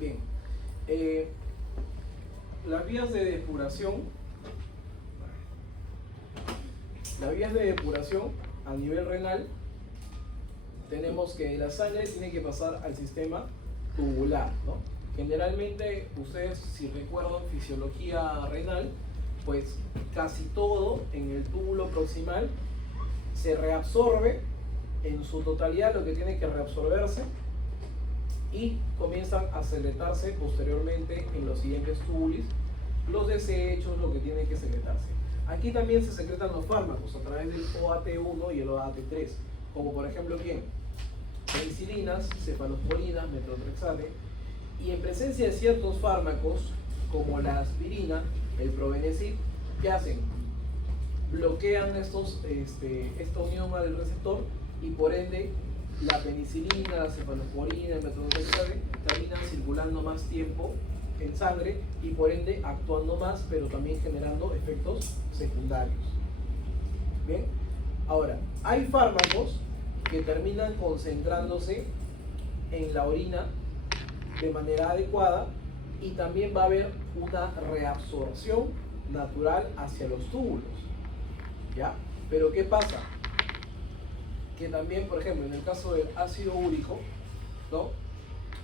Bien, las vías de depuración. Las vías de depuración a nivel renal, tenemos que la sangre tiene que pasar al sistema tubular, ¿no? Generalmente, ustedes si recuerdan fisiología renal, pues casi todo en el túbulo proximal se reabsorbe en su totalidad lo que tiene que reabsorberse y comienzan a secretarse posteriormente en los siguientes túbulos los desechos, lo que tiene que secretarse. Aquí también se secretan los fármacos a través del OAT1 y el OAT3, como por ejemplo ¿quién? Penicilinas, cefalosporinas, metotrexate, y en presencia de ciertos fármacos como la aspirina, el Probenecid, ¿qué hacen? Bloquean esta unión al receptor y por ende la penicilina, la cefalosporina, el metotrexate terminan circulando más tiempo en sangre y por ende actuando más, pero también generando efectos secundarios. Bien, ahora hay fármacos que terminan concentrándose en la orina de manera adecuada y también va a haber una reabsorción natural hacia los túbulos, ¿ya? Pero ¿qué pasa? Que también, por ejemplo, en el caso del ácido úrico, ¿no?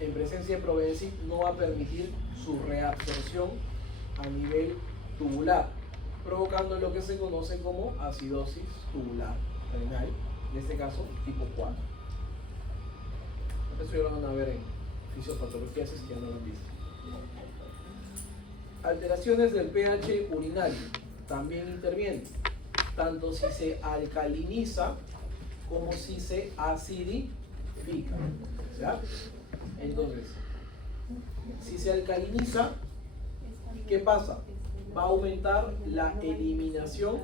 En presencia de Probenecid no va a permitir su reabsorción a nivel tubular, provocando lo que se conoce como acidosis tubular renal, en este caso tipo 4. Eso ya lo van a ver en fisiopatología, si es que ya no lo han visto. Alteraciones del pH urinario también intervienen, tanto si se alcaliniza como si se acidifica, ¿ya? Entonces, si se alcaliniza, ¿qué pasa? Va a aumentar la eliminación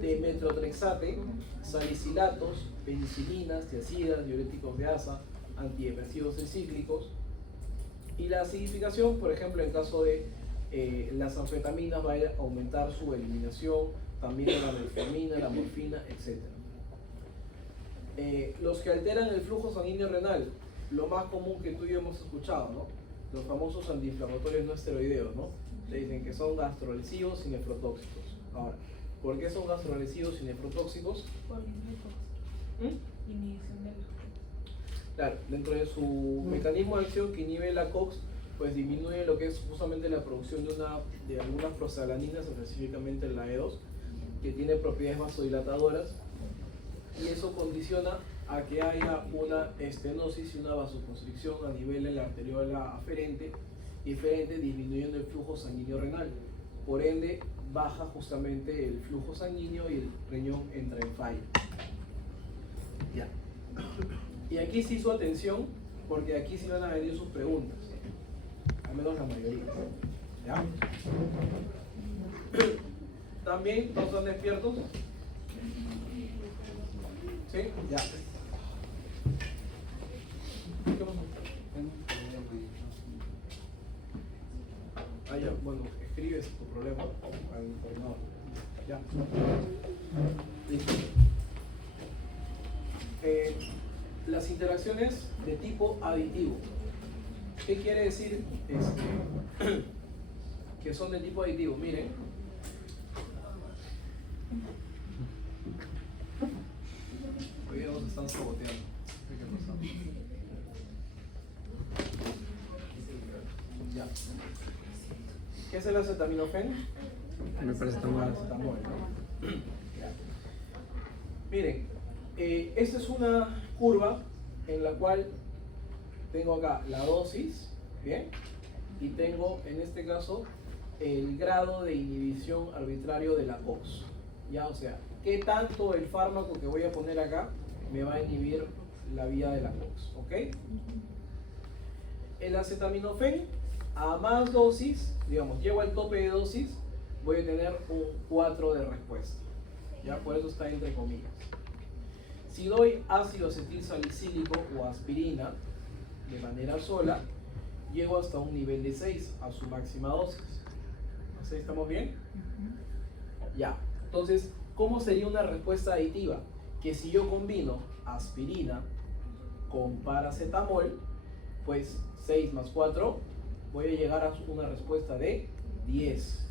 de metrotrexate, salicilatos, penicilinas, tiacidas, diuréticos de asa, antidepresivos encíclicos. Y la acidificación, por ejemplo, en caso de las anfetaminas, va a aumentar su eliminación, también la metformina, la morfina, etc. Los que alteran el flujo sanguíneo renal, lo más común que tú y yo hemos escuchado, ¿no? Los famosos antiinflamatorios no esteroideos, ¿no? Te dicen que son gastrolesivos y nefrotóxicos. Ahora, ¿por qué son gastrolesivos y nefrotóxicos? Por inhibición del. Claro, dentro de su mecanismo de acción que inhibe la COX, pues disminuye lo que es justamente la producción de algunas prostaglandinas, específicamente la E2, que tiene propiedades vasodilatadoras, y eso condiciona a que haya una estenosis y una vasoconstricción a nivel de la arteriola aferente, disminuyendo el flujo sanguíneo renal. Por ende, baja justamente el flujo sanguíneo y el riñón entra en fallo. Ya. Y aquí sí su atención, porque aquí sí van a venir sus preguntas, al menos la mayoría. ¿Ya? ¿También todos están despiertos? ¿Sí? Ya. ¿Qué pasó? Ah, ya, bueno, escribes tu problema al coordinador. Ya. Listo. Las interacciones de tipo aditivo. ¿Qué quiere decir que son de tipo aditivo? Miren. Hoy día nos están saboteando. ¿Qué pasa? Ya. ¿Qué es el acetaminofén? Me parece tan mal. Paracetamol, ¿no? Ya. Miren, esta es una curva en la cual tengo acá la dosis, ¿bien? Y tengo en este caso el grado de inhibición arbitrario de la COX. Ya, o sea, ¿qué tanto el fármaco que voy a poner acá me va a inhibir la vía de la COX? ¿Ok? El acetaminofén, a más dosis, digamos, llego al tope de dosis, voy a tener un 4 de respuesta. Ya, por eso está entre comillas. Si doy ácido acetil salicílico o aspirina de manera sola, llego hasta un nivel de 6 a su máxima dosis. ¿Así estamos bien? Ya. Entonces, ¿cómo sería una respuesta aditiva? Que si yo combino aspirina con paracetamol, pues 6 más 4, voy a llegar a una respuesta de 10,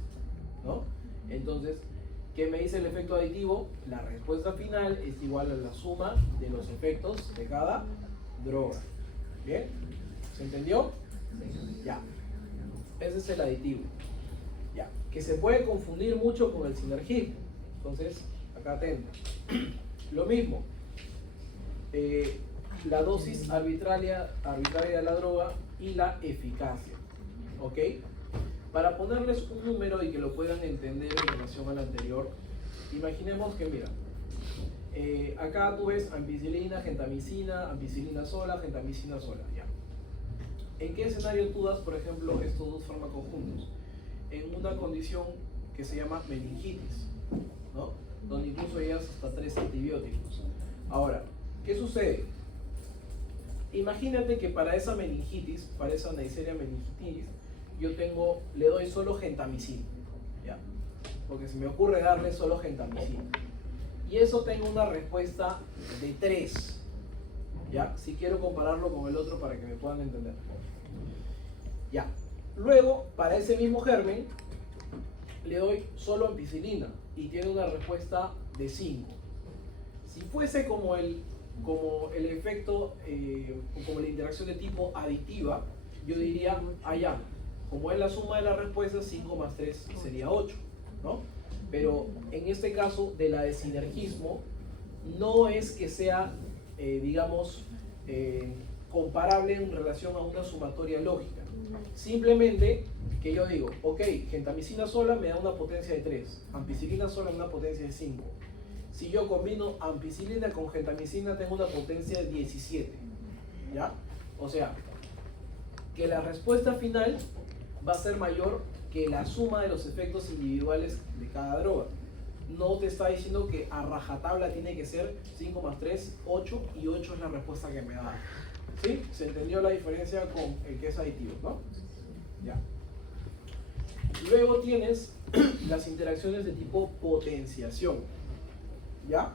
¿no? Entonces, ¿qué me dice el efecto aditivo? La respuesta final es igual a la suma de los efectos de cada droga. ¿Bien? ¿Se entendió? Ya. Ese es el aditivo. Ya. Que se puede confundir mucho con el sinergismo. Entonces, acá atento. Lo mismo. La dosis arbitraria de la droga y la eficacia. ¿Ok? Para ponerles un número y que lo puedan entender en relación al anterior, imaginemos que, mira, acá tú ves ampicilina, ampicilina sola, gentamicina sola, ya. ¿En qué escenario tú das, por ejemplo, estos dos fármacos juntos? En una condición que se llama meningitis, ¿no? Donde incluso llegas hasta 3 antibióticos. Ahora, ¿qué sucede? Imagínate que para esa meningitis, para esa Neisseria meningitis, yo le doy solo gentamicina, ¿ya? Porque se me ocurre darle solo gentamicina. Y eso tengo una respuesta de 3, ¿ya? Si quiero compararlo con el otro para que me puedan entender. Ya. Luego, para ese mismo germen, le doy solo ampicilina y tiene una respuesta de 5. Si fuese como el efecto, como la interacción de tipo aditiva, yo diría, allá, como es la suma de las respuestas, 5 más 3 sería 8, ¿no? Pero en este caso de la de sinergismo, no es que sea, digamos, comparable en relación a una sumatoria lógica. Simplemente que yo digo, ok, gentamicina sola me da una potencia de 3, ampicilina sola me da una potencia de 5. Si yo combino ampicilina con gentamicina tengo una potencia de 17, ¿ya? O sea, que la respuesta final va a ser mayor que la suma de los efectos individuales de cada droga. No te está diciendo que a rajatabla tiene que ser 5 más 3, 8, y 8 es la respuesta que me da. ¿Sí? ¿Se entendió la diferencia con el que es aditivo, no? Ya. Luego tienes las interacciones de tipo potenciación. ¿Ya?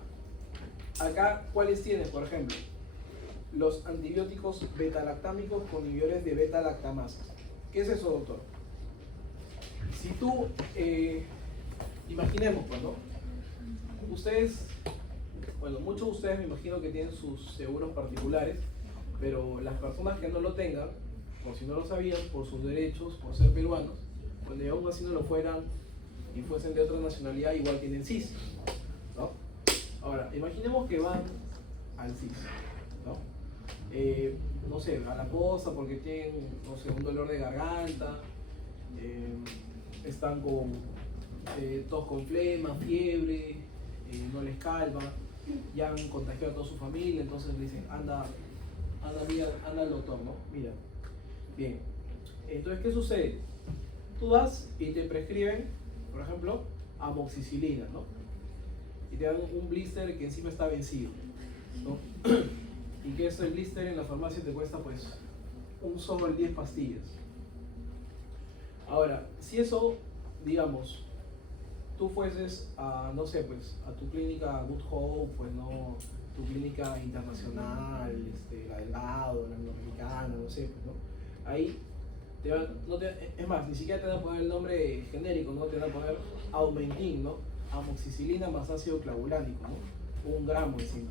Acá, ¿cuáles tienes? Por ejemplo, los antibióticos beta-lactámicos con inhibidores de beta-lactamasa. ¿Qué es eso, doctor? Si tú, imaginemos, pues, ¿no? Ustedes, bueno, muchos de ustedes me imagino que tienen sus seguros particulares, pero las personas que no lo tengan, por si no lo sabían, por sus derechos, por ser peruanos, cuando aún así no lo fueran y fuesen de otra nacionalidad, igual tienen CIS, ¿no? Ahora, imaginemos que van al CIS, ¿no? No sé, a la posta porque tienen, no sé, un dolor de garganta, están con tos con flema, fiebre, no les calma, ya han contagiado a toda su familia, entonces le dicen, anda al doctor, ¿no? Mira, bien, entonces, ¿qué sucede? Tú vas y te prescriben, por ejemplo, amoxicilina, ¿no? Y te dan un blister que encima está vencido, ¿no? Y que ese blister en la farmacia te cuesta, pues, un solo 10 pastillas. Ahora, si eso, digamos, tú fueses a, no sé, pues, a tu clínica Good Hope, pues, no, tu clínica internacional, la Delgado, la Americana, no sé, pues, ¿no? Ahí te van, es más, ni siquiera te van a poner el nombre genérico, ¿no? Te van a poner Aumentin, ¿no? Amoxicilina más ácido clavulánico, ¿no? 1 gramo encima.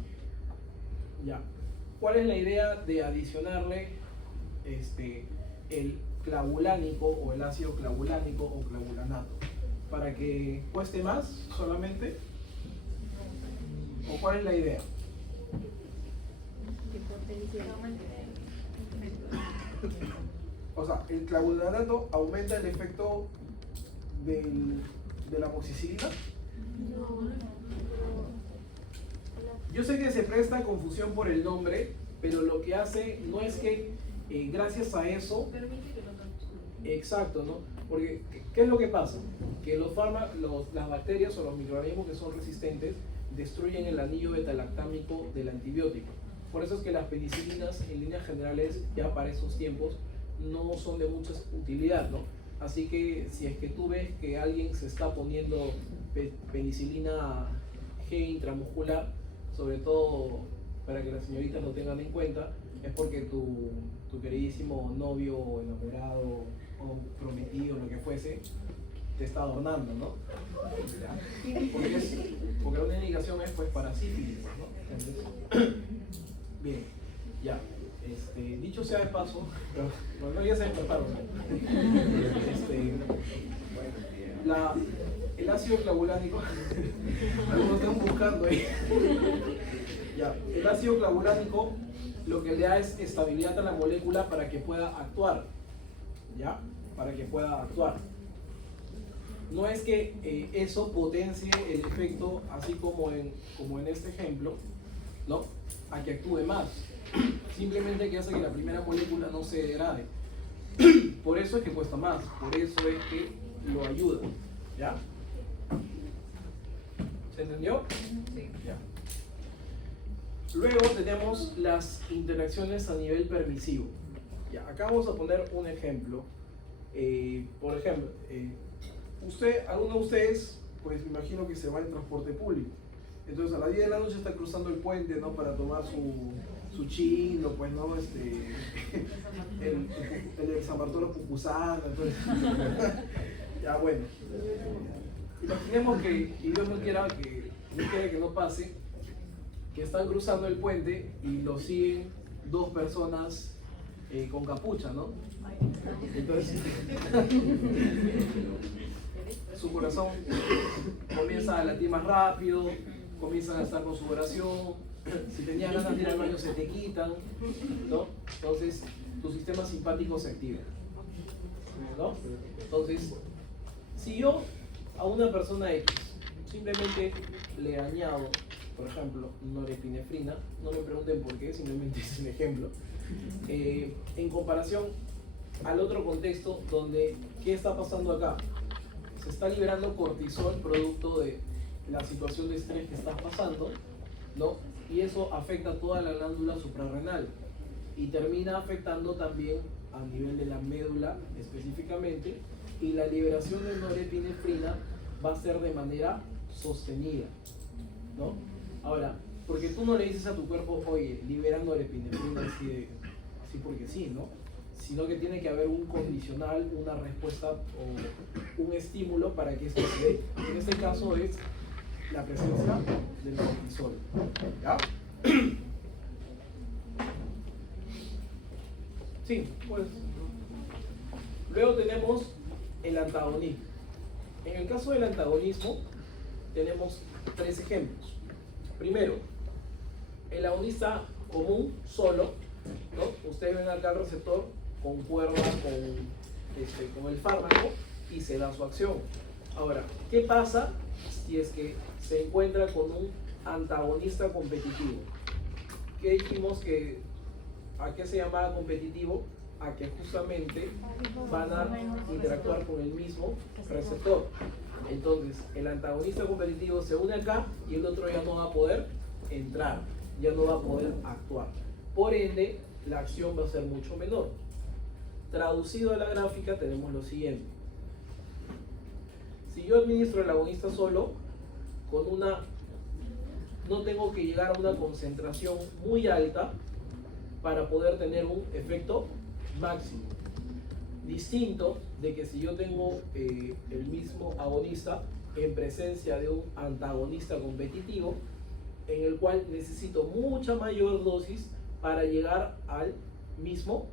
Ya. ¿Cuál es la idea de adicionarle el clavulánico o el ácido clavulánico o clavulanato? ¿Para que cueste más solamente? ¿O cuál es la idea? O sea, el clavulanato aumenta el efecto de la amoxicilina. Yo sé que se presta confusión por el nombre, pero lo que hace no es que gracias a eso... Exacto, ¿no? Porque, ¿qué es lo que pasa? Que las bacterias o los microorganismos que son resistentes destruyen el anillo beta-lactámico del antibiótico. Por eso es que las penicilinas, en líneas generales, ya para esos tiempos, no son de mucha utilidad, ¿no? Así que si es que tú ves que alguien se está poniendo penicilina G intramuscular, sobre todo para que las señoritas lo tengan en cuenta, es porque tu queridísimo novio o enamorado o prometido, lo que fuese, te está adornando, ¿no? Porque la única indicación es, pues, para sífilis, ¿no? Entonces, bien, ya. Dicho sea de paso, pero bueno, ya se despertaron. El ácido clavulánico, algunos están buscando ahí. Ya, el ácido clavulánico lo que le da es estabilidad a la molécula para que pueda actuar. ¿Ya? Para que pueda actuar. No es que eso potencie el efecto, así como en este ejemplo, ¿no? A que actúe más. Simplemente que hace que la primera molécula no se degrade. Por eso es que cuesta más, por eso es que lo ayuda. ¿Ya? ¿Se entendió? Sí. Ya. Luego tenemos las interacciones a nivel permisivo. Ya, acá vamos a poner un ejemplo. Por ejemplo, alguno de ustedes, pues me imagino que se va en transporte público. Entonces a las 10 de la noche está cruzando el puente, ¿no? Para tomar su chino, pues, ¿no? El San Bartolo Pucusana, entonces. Ya, bueno. Imaginemos que, y Dios no quiera que no pase, que están cruzando el puente y lo siguen dos personas con capucha, ¿no? Entonces, su corazón comienza a latir más rápido, comienzan a estar con su oración, si tenías ganas de ir al baño se te quitan, ¿no? Entonces, tu sistema simpático se activa, ¿no? Entonces, si yo a una persona X simplemente le añado, por ejemplo, norepinefrina, no me pregunten por qué, simplemente es un ejemplo, en comparación al otro contexto donde, ¿qué está pasando acá? Se está liberando cortisol producto de la situación de estrés que estás pasando, ¿no? Y eso afecta toda la glándula suprarrenal y termina afectando también a nivel de la médula específicamente, y la liberación de norepinefrina va a ser de manera sostenida, ¿no? Ahora, porque tú no le dices a tu cuerpo, oye, libera norepinefrina así porque sí, ¿no? Sino que tiene que haber un condicional, una respuesta o un estímulo para que esto se dé. En este caso es la presencia del cortisol. ¿Ya? Sí, pues. Luego tenemos el antagonismo. En el caso del antagonismo, tenemos tres ejemplos. Primero, el agonista común solo, ¿no? Ustedes ven acá el receptor, concuerda con el fármaco y se da su acción. Ahora, ¿qué pasa si es que se encuentra con un antagonista competitivo? ¿Qué dijimos que a qué se llamaba competitivo? A que justamente van a interactuar con el mismo receptor. Entonces, el antagonista competitivo se une acá y el otro ya no va a poder entrar, ya no va a poder actuar. Por ende, la acción va a ser mucho menor. Traducido a la gráfica, tenemos lo siguiente. Si yo administro el agonista solo, no tengo que llegar a una concentración muy alta para poder tener un efecto máximo. Distinto de que si yo tengo el mismo agonista en presencia de un antagonista competitivo, en el cual necesito mucha mayor dosis para llegar al mismo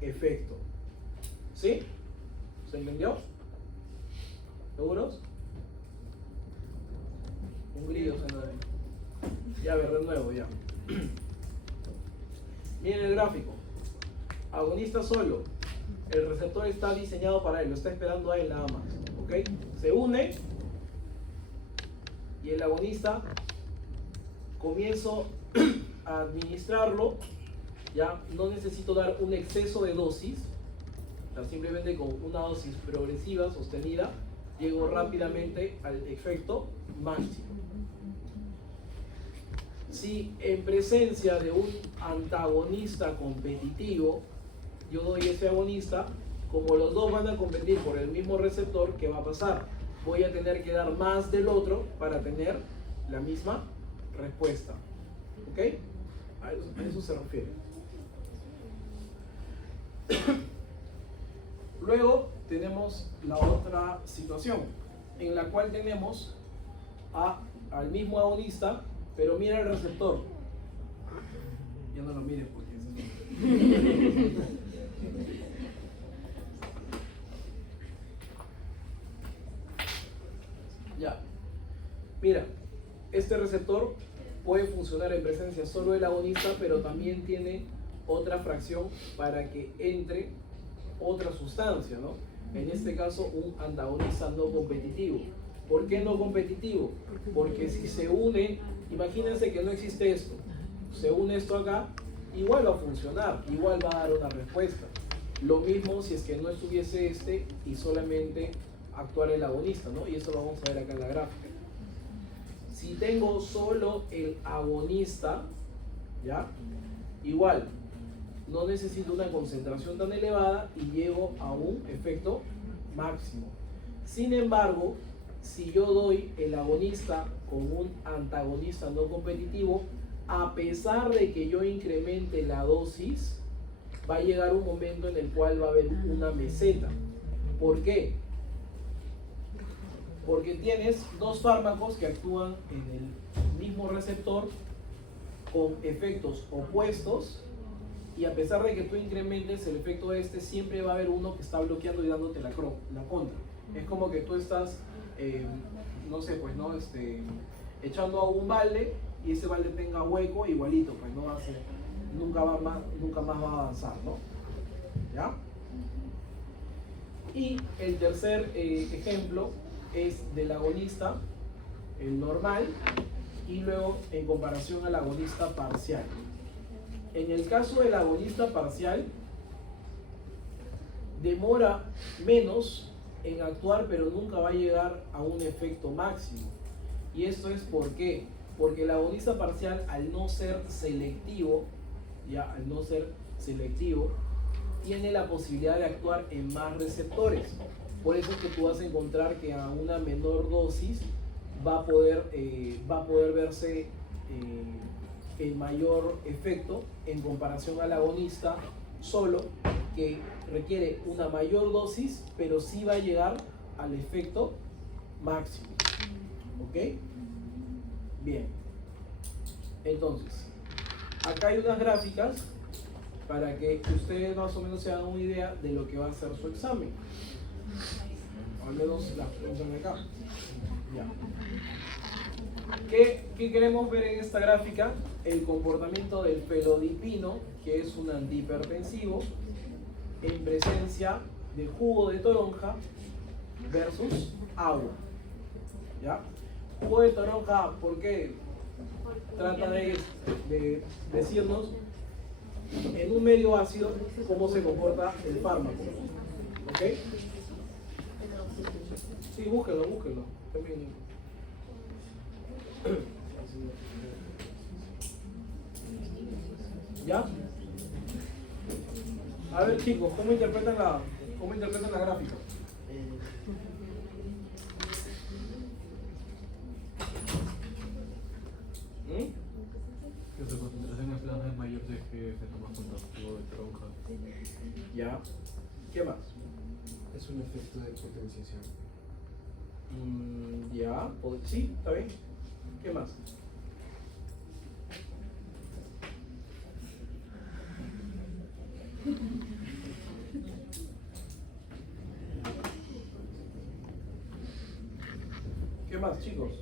efecto. ¿Sí? ¿Se entendió? ¿Seguros? Un grillo se nada. Ya, a ver, de nuevo, ya. Miren el gráfico. Agonista solo. El receptor está diseñado para él, lo está esperando a él nada más. ¿Ok? Se une y el agonista comienzo a administrarlo. Ya no necesito dar un exceso de dosis. O sea, simplemente con una dosis progresiva, sostenida, llego rápidamente al efecto máximo. Si en presencia de un antagonista competitivo, yo doy ese agonista, como los dos van a competir por el mismo receptor, ¿qué va a pasar? Voy a tener que dar más del otro para tener la misma respuesta. ¿Ok? A eso se refiere. Luego tenemos la otra situación, en la cual tenemos al mismo agonista, pero mira el receptor. Ya no lo miren porque ya. Mira, este receptor puede funcionar en presencia solo del agonista, pero también tiene otra fracción para que entre otra sustancia, ¿no? En este caso, un antagonista no competitivo. ¿Por qué no competitivo? Porque si se une, imagínense que no existe esto, se une esto acá, igual va a funcionar, igual va a dar una respuesta. Lo mismo si es que no estuviese este y solamente actuara el agonista, ¿no? Y eso lo vamos a ver acá en la gráfica. Si tengo solo el agonista, ¿ya? Igual, no necesito una concentración tan elevada y llego a un efecto máximo. Sin embargo, si yo doy el agonista con un antagonista no competitivo, a pesar de que yo incremente la dosis, va a llegar un momento en el cual va a haber una meseta. ¿Por qué? Porque tienes dos fármacos que actúan en el mismo receptor con efectos opuestos, y a pesar de que tú incrementes el efecto de este, siempre va a haber uno que está bloqueando y dándote la contra. Es como que tú estás, no sé, pues, ¿no? Echando a un balde y ese balde tenga hueco, igualito, pues no va a ser, nunca más va a avanzar, ¿no? ¿Ya? Y el tercer ejemplo es del agonista, el normal, y luego en comparación al agonista parcial. En el caso del agonista parcial, demora menos en actuar, pero nunca va a llegar a un efecto máximo. Y esto es ¿por qué? Porque el agonista parcial, al no ser selectivo, tiene la posibilidad de actuar en más receptores. Por eso es que tú vas a encontrar que a una menor dosis va a poder verse el mayor efecto en comparación al agonista solo, que requiere una mayor dosis, pero sí va a llegar al efecto máximo. ¿Ok? Bien. Entonces, acá hay unas gráficas para que ustedes más o menos se hagan una idea de lo que va a ser su examen. Al menos las preguntas de acá. Ya. ¿Qué queremos ver en esta gráfica? El comportamiento del felodipino, que es un antihipertensivo, en presencia de jugo de toronja versus agua. ¿Ya? Jugo de toronja, ¿por qué? Trata de decirnos en un medio ácido cómo se comporta el fármaco. ¿Ok? Sí, búsquenlo. También. ¿Ya? A ver, chicos, ¿cómo interpretan la gráfica? Que su concentración en plasma es mayor si es que se toma junto a jugo de toronja. Ya. ¿Qué más? Es un efecto de potenciación. Ya, sí, está bien. ¿Qué más? ¿Qué más, chicos?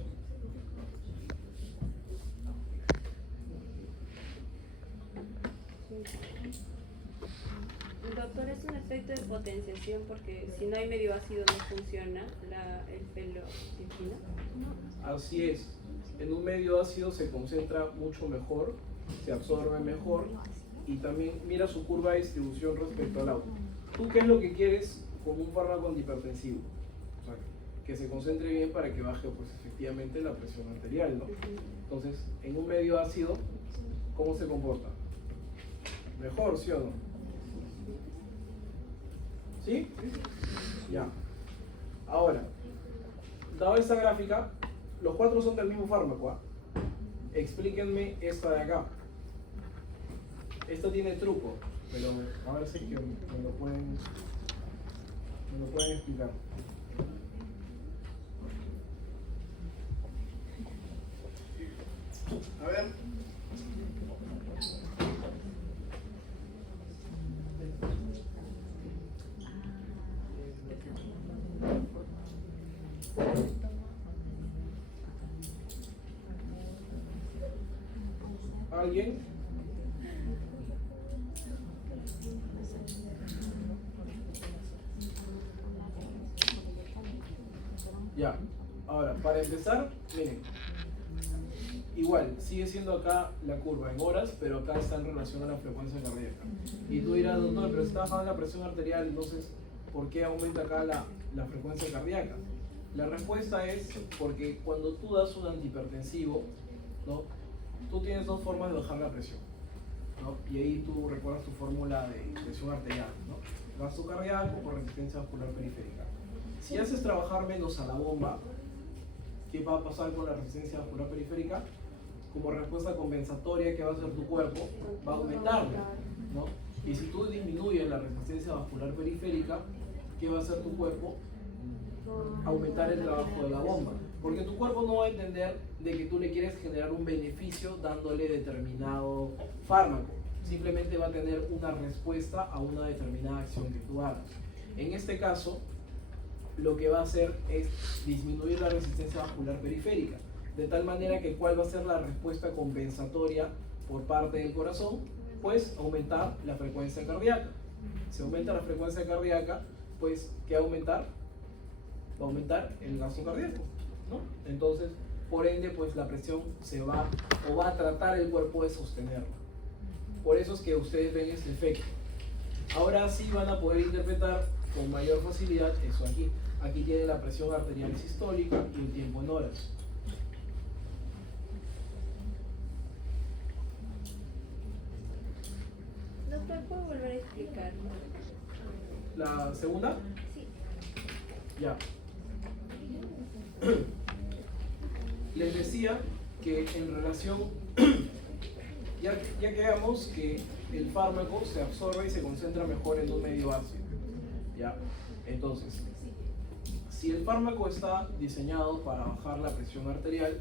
Doctor, es un efecto de potenciación porque si no hay medio ácido no funciona el felodipino. Así es. En un medio ácido se concentra mucho mejor, se absorbe mejor y también mira su curva de distribución respecto al agua. ¿Tú qué es lo que quieres con un fármaco antihipertensivo? O sea, que se concentre bien para que baje pues efectivamente la presión arterial, ¿no? Entonces, en un medio ácido, ¿cómo se comporta? Mejor, ¿sí o no? ¿Sí? Ya. Ahora, dado esta gráfica, los cuatro son del mismo fármaco, ¿ah? Explíquenme esta de acá. Esta tiene truco, pero a ver si es que me lo pueden explicar. A ver. ¿Alguien? Ya, ahora, para empezar, miren, igual, sigue siendo acá la curva en horas, pero acá está en relación a la frecuencia cardíaca. Y tú dirás, doctor, pero está bajando la presión arterial, entonces, ¿por qué aumenta acá la frecuencia cardíaca? La respuesta es porque cuando tú das un antihipertensivo, ¿no? Tú tienes dos formas de bajar la presión, ¿no? Y ahí tú recuerdas tu fórmula de presión arterial, ¿no? Gasto cardíaco por resistencia vascular periférica. Si haces trabajar menos a la bomba, ¿qué va a pasar con la resistencia vascular periférica? Como respuesta compensatoria que va a hacer tu cuerpo, va a aumentar, ¿no? Y si tú disminuyes la resistencia vascular periférica, ¿qué va a hacer tu cuerpo? Aumentar el trabajo de la bomba. Porque tu cuerpo no va a entender de que tú le quieres generar un beneficio dándole determinado fármaco. Simplemente va a tener una respuesta a una determinada acción que tú hagas. En este caso, lo que va a hacer es disminuir la resistencia vascular periférica. De tal manera que ¿cuál va a ser la respuesta compensatoria por parte del corazón? Pues aumentar la frecuencia cardíaca. Si aumenta la frecuencia cardíaca, pues ¿qué va a aumentar? Va a aumentar el gasto cardíaco, ¿no? Entonces, por ende, pues la presión se va a tratar el cuerpo de sostenerla. Por eso es que ustedes ven este efecto. Ahora sí van a poder interpretar con mayor facilidad eso aquí. Aquí tiene la presión arterial sistólica y el tiempo en horas. ¿No puedo volver a explicar? ¿La segunda? Sí. Ya. Les decía que en relación, ya quedamos que el fármaco se absorbe y se concentra mejor en un medio ácido. ¿Ya? Entonces, si el fármaco está diseñado para bajar la presión arterial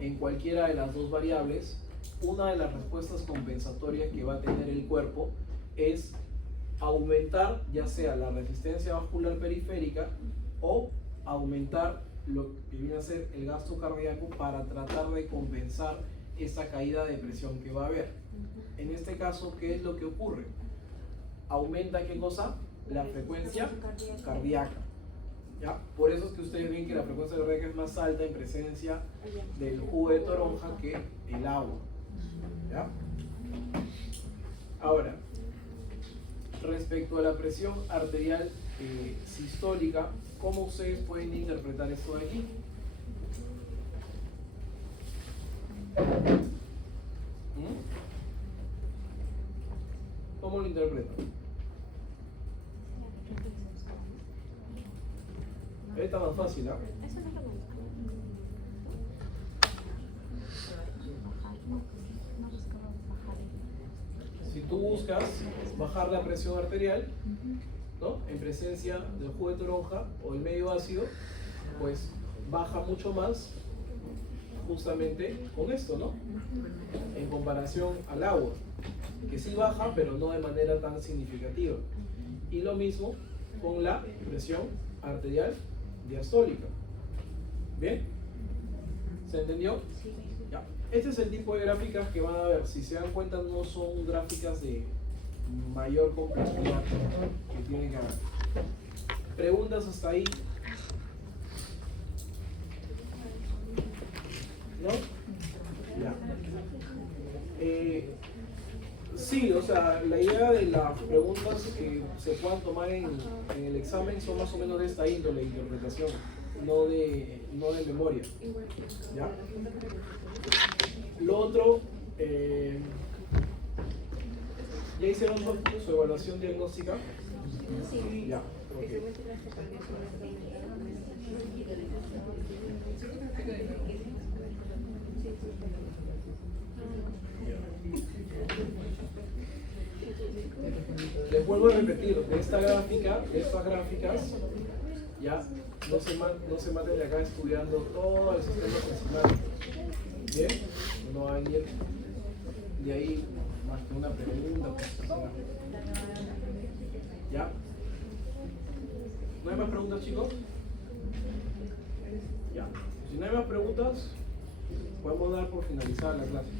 en cualquiera de las dos variables, una de las respuestas compensatorias que va a tener el cuerpo es aumentar ya sea la resistencia vascular periférica o aumentar lo que viene a ser el gasto cardíaco para tratar de compensar esa caída de presión que va a haber. En este caso, ¿qué es lo que ocurre? Aumenta ¿qué cosa? La frecuencia cardíaca. ¿Ya? Por eso es que ustedes ven que la frecuencia cardíaca es más alta en presencia del jugo de toronja que el agua. ¿Ya? Ahora, respecto a la presión arterial sistólica, ¿cómo ustedes pueden interpretar esto de aquí? ¿Cómo lo interpretan? Ahí está más fácil, ¿ah? Eso no es lo que no buscaba bajar. Si tú buscas bajar la presión arterial, ¿no? En presencia del jugo de toronja o el medio ácido, pues baja mucho más justamente con esto, ¿no? En comparación al agua, que sí baja, pero no de manera tan significativa. Y lo mismo con la presión arterial diastólica. ¿Bien? ¿Se entendió? Ya. Este es el tipo de gráficas que van a ver. Si se dan cuenta, no son gráficas de mayor complejidad que tienen que haber. ¿Preguntas hasta ahí? ¿No? Ya. Sí, o sea, la idea de las preguntas que se puedan tomar en el examen son más o menos de esta índole de interpretación, no de memoria. ¿Ya? Lo otro, ¿ya hicieron su evaluación diagnóstica? Sí. Ya. Que Ok. se muestre la separación. Les vuelvo a repetir, de estas gráficas, ya no se maten de acá estudiando todo el sistema enzimático. Bien, no van a ir de ahí más que una pregunta. ¿Ya? ¿No hay más preguntas, chicos? Ya. Si no hay más preguntas, podemos dar por finalizada la clase.